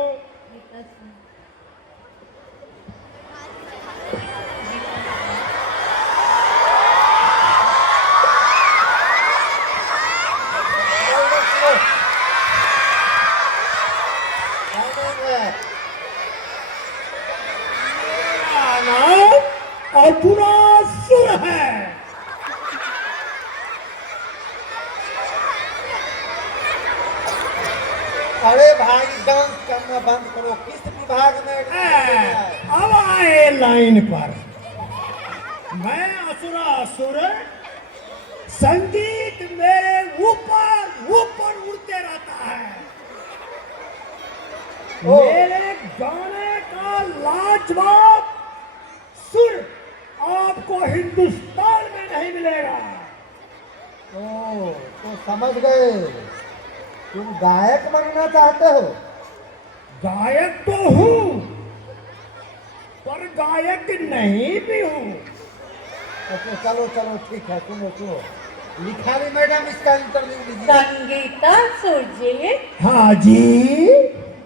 अर्जुनासुर है। अरे भाई डांस करना बंद करो। किस विभाग में admission लिया है? अब आए लाइन पर। मैं असुरासुर, संगीत मेरे ऊपर ऊपर उड़ते रहता है। मेरे गाने का लाजवाब सुर आपको हिंदुस्तान में नहीं मिलेगा। तो समझ गए, तुम गायक बनना चाहते हो? गायक तो हूँ, पर गायक नहीं भी हूँ। तो चलो चलो ठीक है, सुनो सुनो। लिखारी मैडम इसका इंटरव्यू लीजिए। संगीता सुरजी, हाँ जी।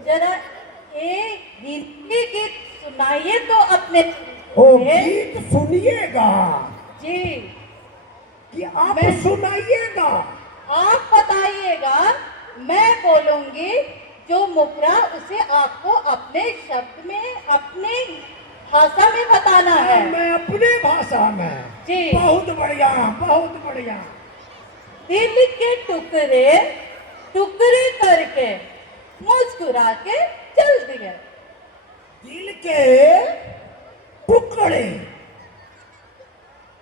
जरा एक हिंदी गीत सुनाइए तो अपने। ओ गीत सुनिएगा जी। कि आप सुनाइएगा? आप बताइएगा, मैं बोलूंगी, जो मुखरा उसे आपको अपने शब्द में, अपने भाषा में बताना है। मैं अपने भाषा में। जी। बहुत बढ़िया, बहुत बढ़िया। दिल के टुकड़े टुकड़े करके मुस्कुरा के चल दिए। दिल के टुकड़े,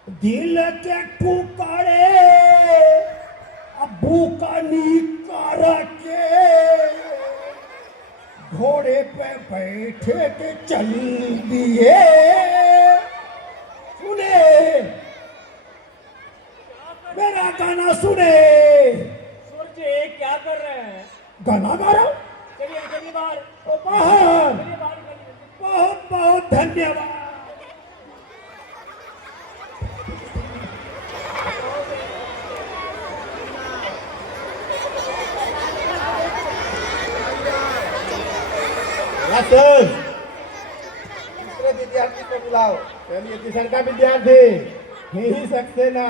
दिल के टुकड़े अबू का निकार के घोड़े पे बैठे के चल दिए। सुने मेरा गाना, सुने। सूर्य क्या कर रहे हैं? गाना गा रहा हूं। चलिए चलिए बाहर। बाहर। चलिए बाहर चलिए। बहुत बहुत धन्यवाद। सर, दूसरे विद्यार्थी को बुलाओ। चलिए तीसरा का विद्यार्थी ही सक्सेना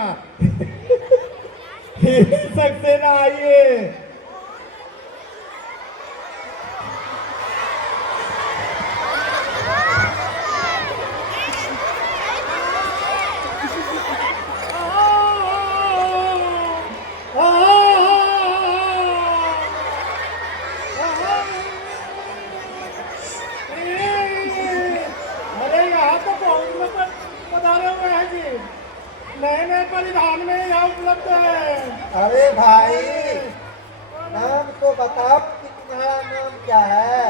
ही सक्सेना आइए। नए नए परिधान में यहाँ उपलब्ध है। अरे भाई नाम तो बताओ कि तुम्हारा नाम क्या है?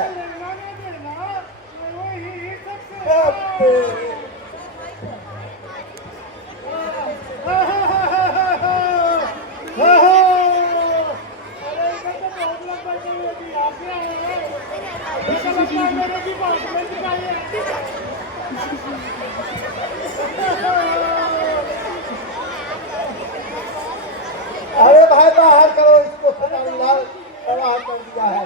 अरे भाई बाहर करो इसको, खिलाड़ी लाल बाहर कर दिया है।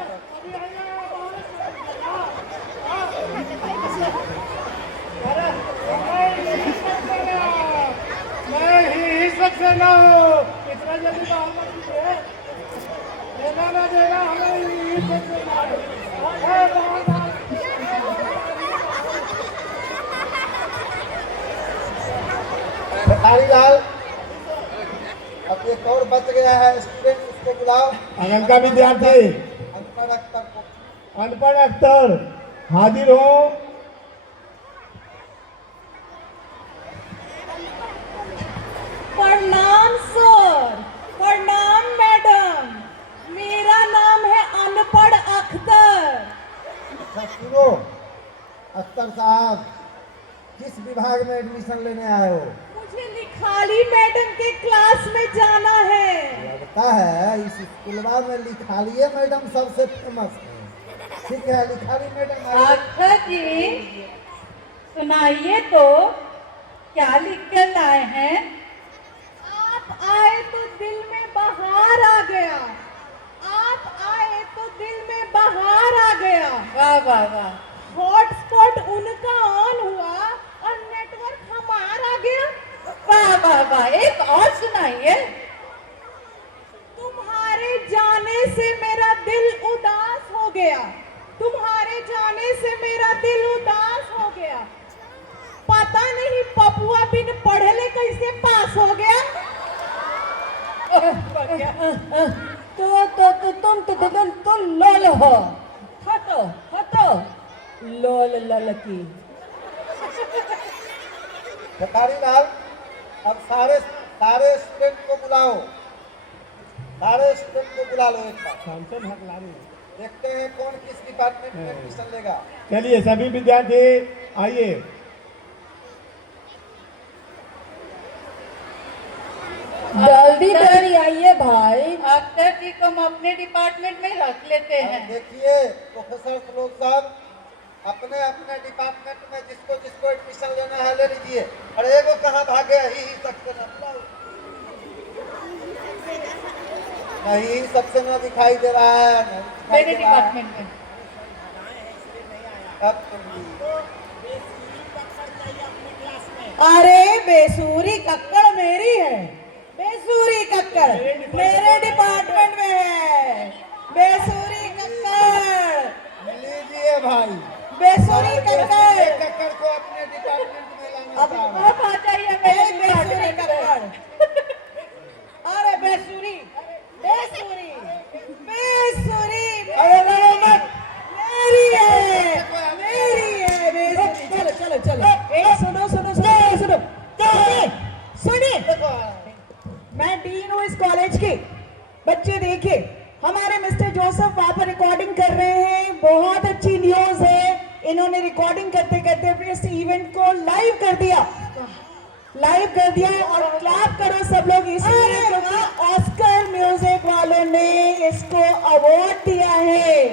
मैं ही सक्सेना हूँ। इतना जल्दी बाहर मत कीजिए। देना ना देना, हमें ही सक्सेना है। खिलाड़ी लाल, अब एक और बच गया है स्टूडेंट, उसको बुलाओ। अनंत का विद्यार्थी अनपढ़ अख्तर को। अनपढ़ अख्तर हाजिर हो। प्रणाम सर, प्रणाम मैडम, मेरा नाम है अनपढ़ अख्तर। अच्छा सुनो, अख्तर साहब किस विभाग में एडमिशन लेने आए हो? मुझे लिखाली मैडम के क्लास में जाना है। लगता है इस स्कूलवा में लिखालिए मैडम सबसे फेमस है। ठीक है, लिखाली मैडम आइए। अख्तर जी सुनाइए तो, क्या लिख कर लाए हैं? आप आए तो दिल में बहार आ गया, आप आए तो दिल में बहार आ गया। वाह वाह वाह, हॉटस्पॉट उनका ऑन हुआ और नेटवर्क हमारा आ गया। वाह वाह वाह, एक और सुनाइए। तुम्हारे जाने से मेरा दिल उदास हो गया, तुम्हारे जाने से मेरा दिल उदास हो गया। पता नहीं पपुआ बिन पढ़े कैसे पास हो गया। तुम लोल हो। हटो लोल ललकी। भिखारी लाल, अब सारे स्टूडेंट को बुलाओ, सारे स्टूडेंट को बुला लो एक बार। देखते हैं कौन किस डिपार्टमेंट में एडमिशन लेगा। चलिए सभी विद्यार्थी आइए। जल्दी आइए भाई, अख्तर जी को हम अपने डिपार्टमेंट में रख लेते अब हैं। देखिए प्रोफेसर लोग साहब, अपने अपने डिपार्टमेंट में जिसको जिसको एडमिशन लेना है ले लीजिए। अरे एगो कहाँ भागे, ही सबसे न बुलाओ। नहीं सबसे न दिखाई दे रहा है, नहीं दिखाई मेरे दे रहा है। डिपार्टमेंट में अब तुम भी। अरे बेसूरी कक्कड़ मेरी है, बेसूरी कक्कड़ मेरे डिपार्टमेंट में है। बेसूरी कक्कड़ लीजिए भाई, बेसूरी कक्कड़। कक्कड़ को अपने डिपार्टमेंट में लाना अब चाह रहा हूं। आ जाइए बेसूरी मेरे डिपार्टमेंट कक्कड़। अरे बेसूरी बेसूरी बेसूरी अरे लड़ो मत। मेरी है, मेरी है बेसूरी। चलो चलो चलो, एक सुनो सुनो सुनो सुनो सुनिए, मैं डीन हूँ इस कॉलेज की। बच्चे देखिए, हमारे मिस्टर जोसेफ वहाँ पर रिकॉर्डिंग कर रहे हैं। बहुत अच्छी न्यूज है, इन्होंने रिकॉर्डिंग करते करते इस इवेंट को लाइव कर दिया और क्लैप करो सब लोग इसलिए क्योंकि ऑस्कर म्यूजिक वालों ने इसको अवार्ड दिया है।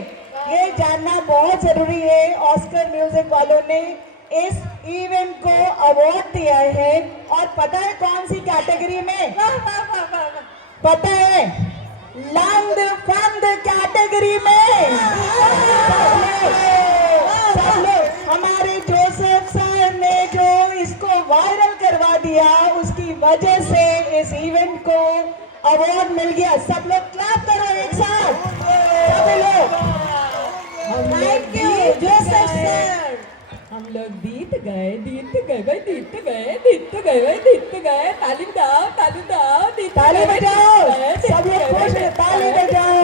ये जानना बहुत जरूरी है, ऑस्कर म्यूजिक वालों ने इस इवेंट को अवार्ड दिया है। और पता है कौन सी कैटेगरी में? पता है, लंद फंद कैटेगरी में। सब लोग, हमारे जोसेफ सर ने जो इसको वायरल करवा दिया, उसकी वजह से इस इवेंट को अवार्ड मिल गया। सब लोग क्लैप करो एक साथ, सभी लोग। Thank you Joseph sir. हम लोग जीत गए भाई, ताली बजाओ ताली बजाओ, सब लोग खुश हैं, ताली बजाओ।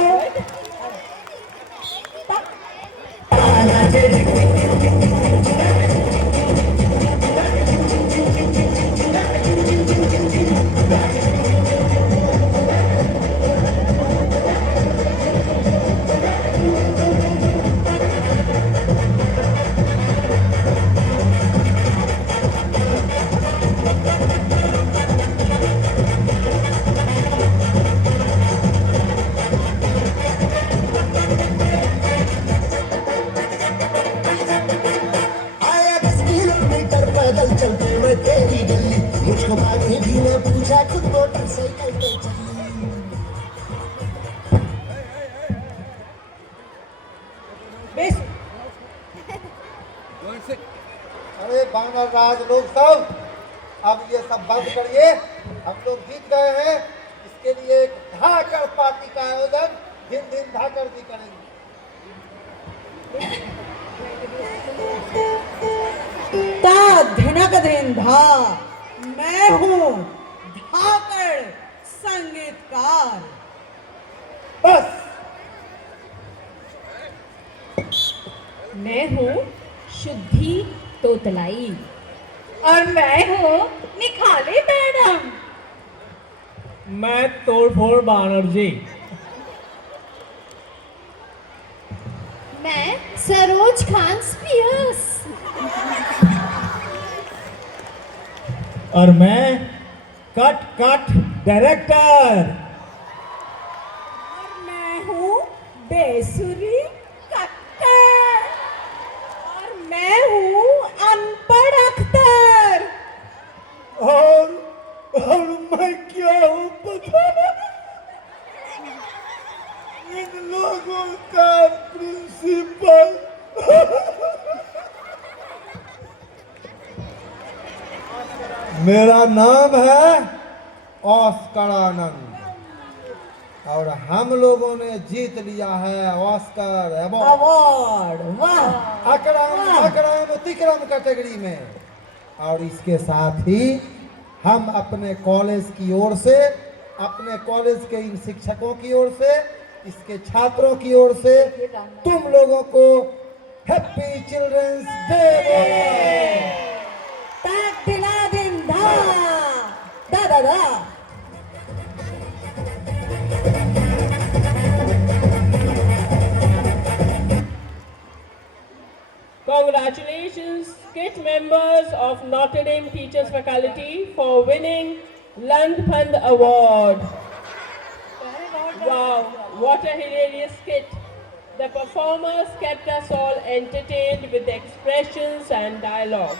आया 10 किलोमीटर पैदल चलते मैं तेरी गली, मुझको भागे भी न पूछा, खुद मोटरसाइकिल पे चली। अरे बानर राज लोग सब, अब ये सब बंद करिए। हम लोग जीत गए हैं, इसके लिए एक धाकड़ पार्टी का आयोजन दिन धाकड़ जी करेंगे। ता धिनक दिन धा, मैं हूँ धाकड़ संगीतकार। बस मैं हूँ शुद्धि तोतलाई। और मैं हूँ निखाली मैडम। मैं तोड़फोड़ बानर्जी। मैं सरोज खान स्पीयर्स। और मैं कट कट डायरेक्टर। और मैं हूँ बेसुरी कट्टर। और मैं हूँ अनपढ़ अख्तर। और मैं क्या हूँ पता नहीं। इन लोगों का प्रिंसिपल। मेरा नाम है ऑस्कर आनंद और हम लोगों ने जीत लिया है ऑस्कर अवार्ड। वाह अकरम तिकरम कैटेगरी में। और इसके साथ ही हम अपने कॉलेज की ओर से, अपने कॉलेज के इन शिक्षकों की ओर से, इसके छात्रों की ओर से तुम लोगों को happy children's day. Congratulations, KIT members of Notre Dame Teachers Faculty for winning Landpand Award. Wow, what a hilarious skit. The performers kept us all entertained with expressions and dialogues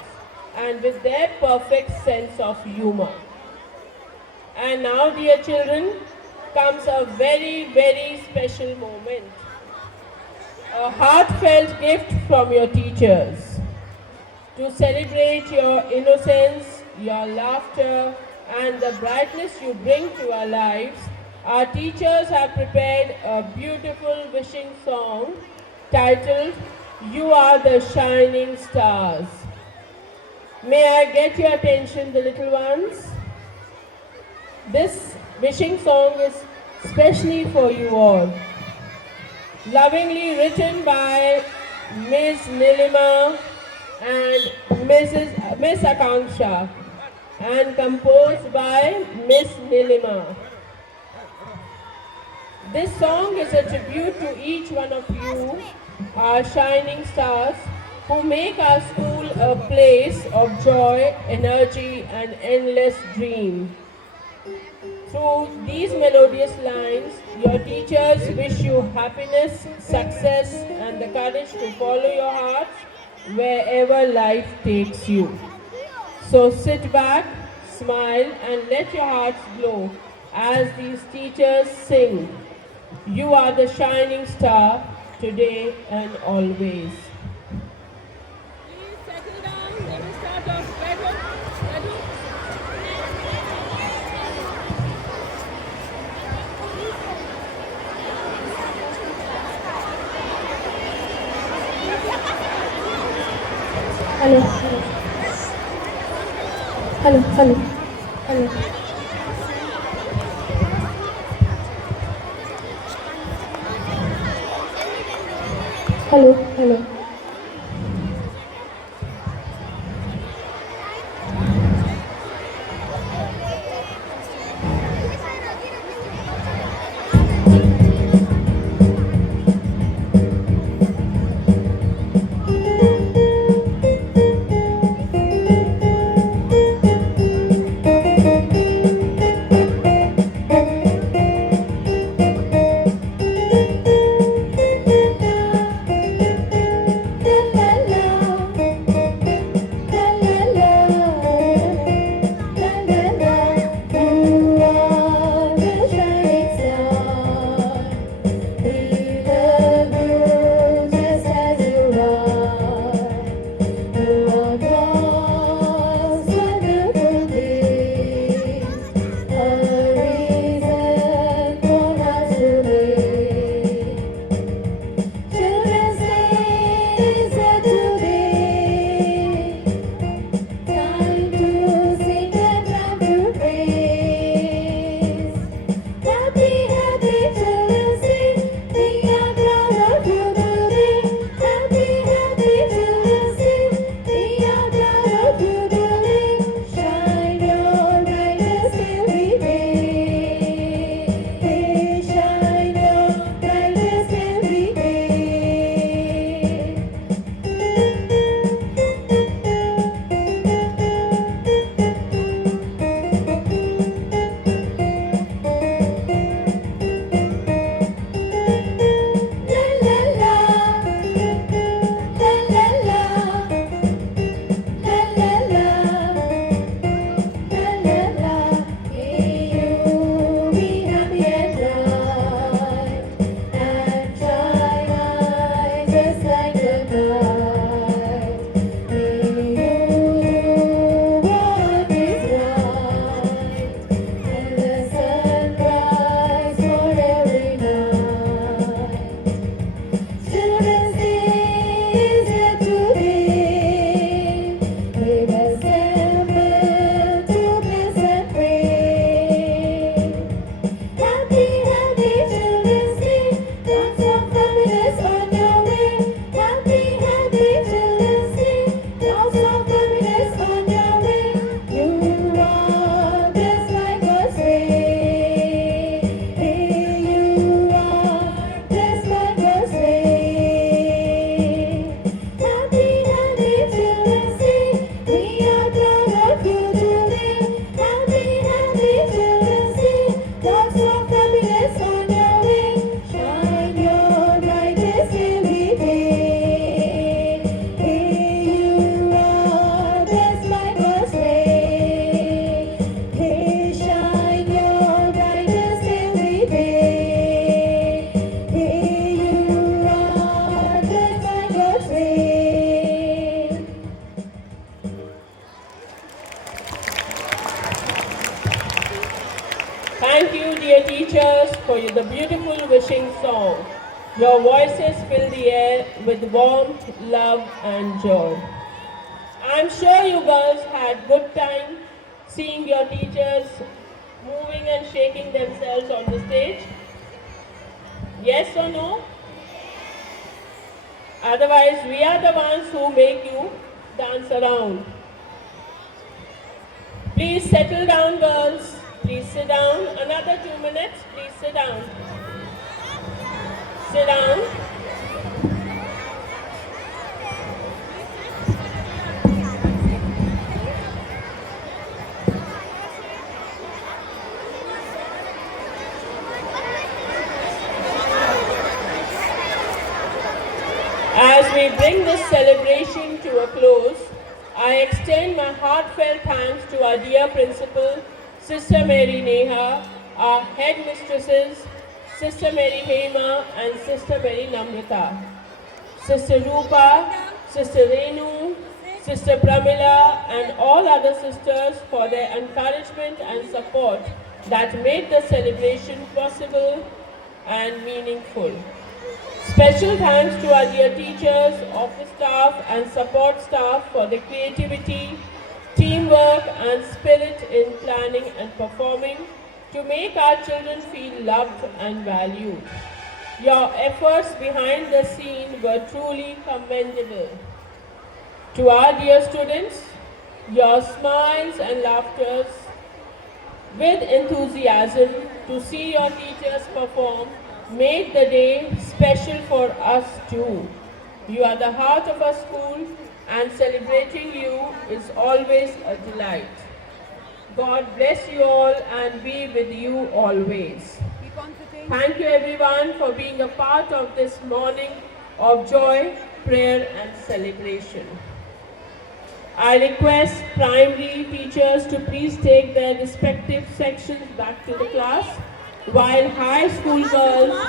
and with their perfect sense of humor. And now, dear children, comes a very, very special moment. A heartfelt gift from your teachers to celebrate your innocence, your laughter, and the brightness you bring to our lives. Our teachers have prepared a beautiful wishing song titled, "You Are the Shining Stars." May I get your attention, the little ones? This wishing song is specially for you all. Lovingly written by Miss Nilima and Miss Akanksha and composed by Miss Nilima. This song is a tribute to each one of you, our shining stars, who make our school a place of joy, energy, and endless dream. Through these melodious lines, your teachers wish you happiness, success, and the courage to follow your hearts wherever life takes you. So sit back, smile, and let your hearts glow as these teachers sing, "You are the shining star today and always." Please settle down. Let us start off. Ready? Hello. Hello. Hello. Hello. Hello. Hello. Thank you, dear teachers, for the beautiful wishing song. Your voices fill the air with warmth, love, and joy. I'm sure you girls had good time seeing your teachers moving and shaking themselves on the stage. Yes or no? Otherwise, we are the ones who make you dance around. Please settle down, girls. Please sit down. Another 2 minutes. Please sit down. Sit down. As we bring this celebration to a close, I extend my heartfelt thanks to our dear principal, Sister Mary Neha, our headmistresses, Sister Mary Hema and Sister Mary Namrata, Sister Rupa, Sister Renu, Sister Pramila and all other sisters for their encouragement and support that made the celebration possible and meaningful. Special thanks to our dear teachers, office staff and support staff for the creativity, teamwork and spirit in planning and performing to make our children feel loved and valued. Your efforts behind the scene were truly commendable. To our dear students, your smiles and laughters with enthusiasm to see your teachers perform made the day special for us too. You are the heart of our school and celebrating you is always a delight. God bless you all and be with you always. Thank you everyone for being a part of this morning of joy, prayer and celebration. I request primary teachers to please take their respective sections back to the class, while high school girls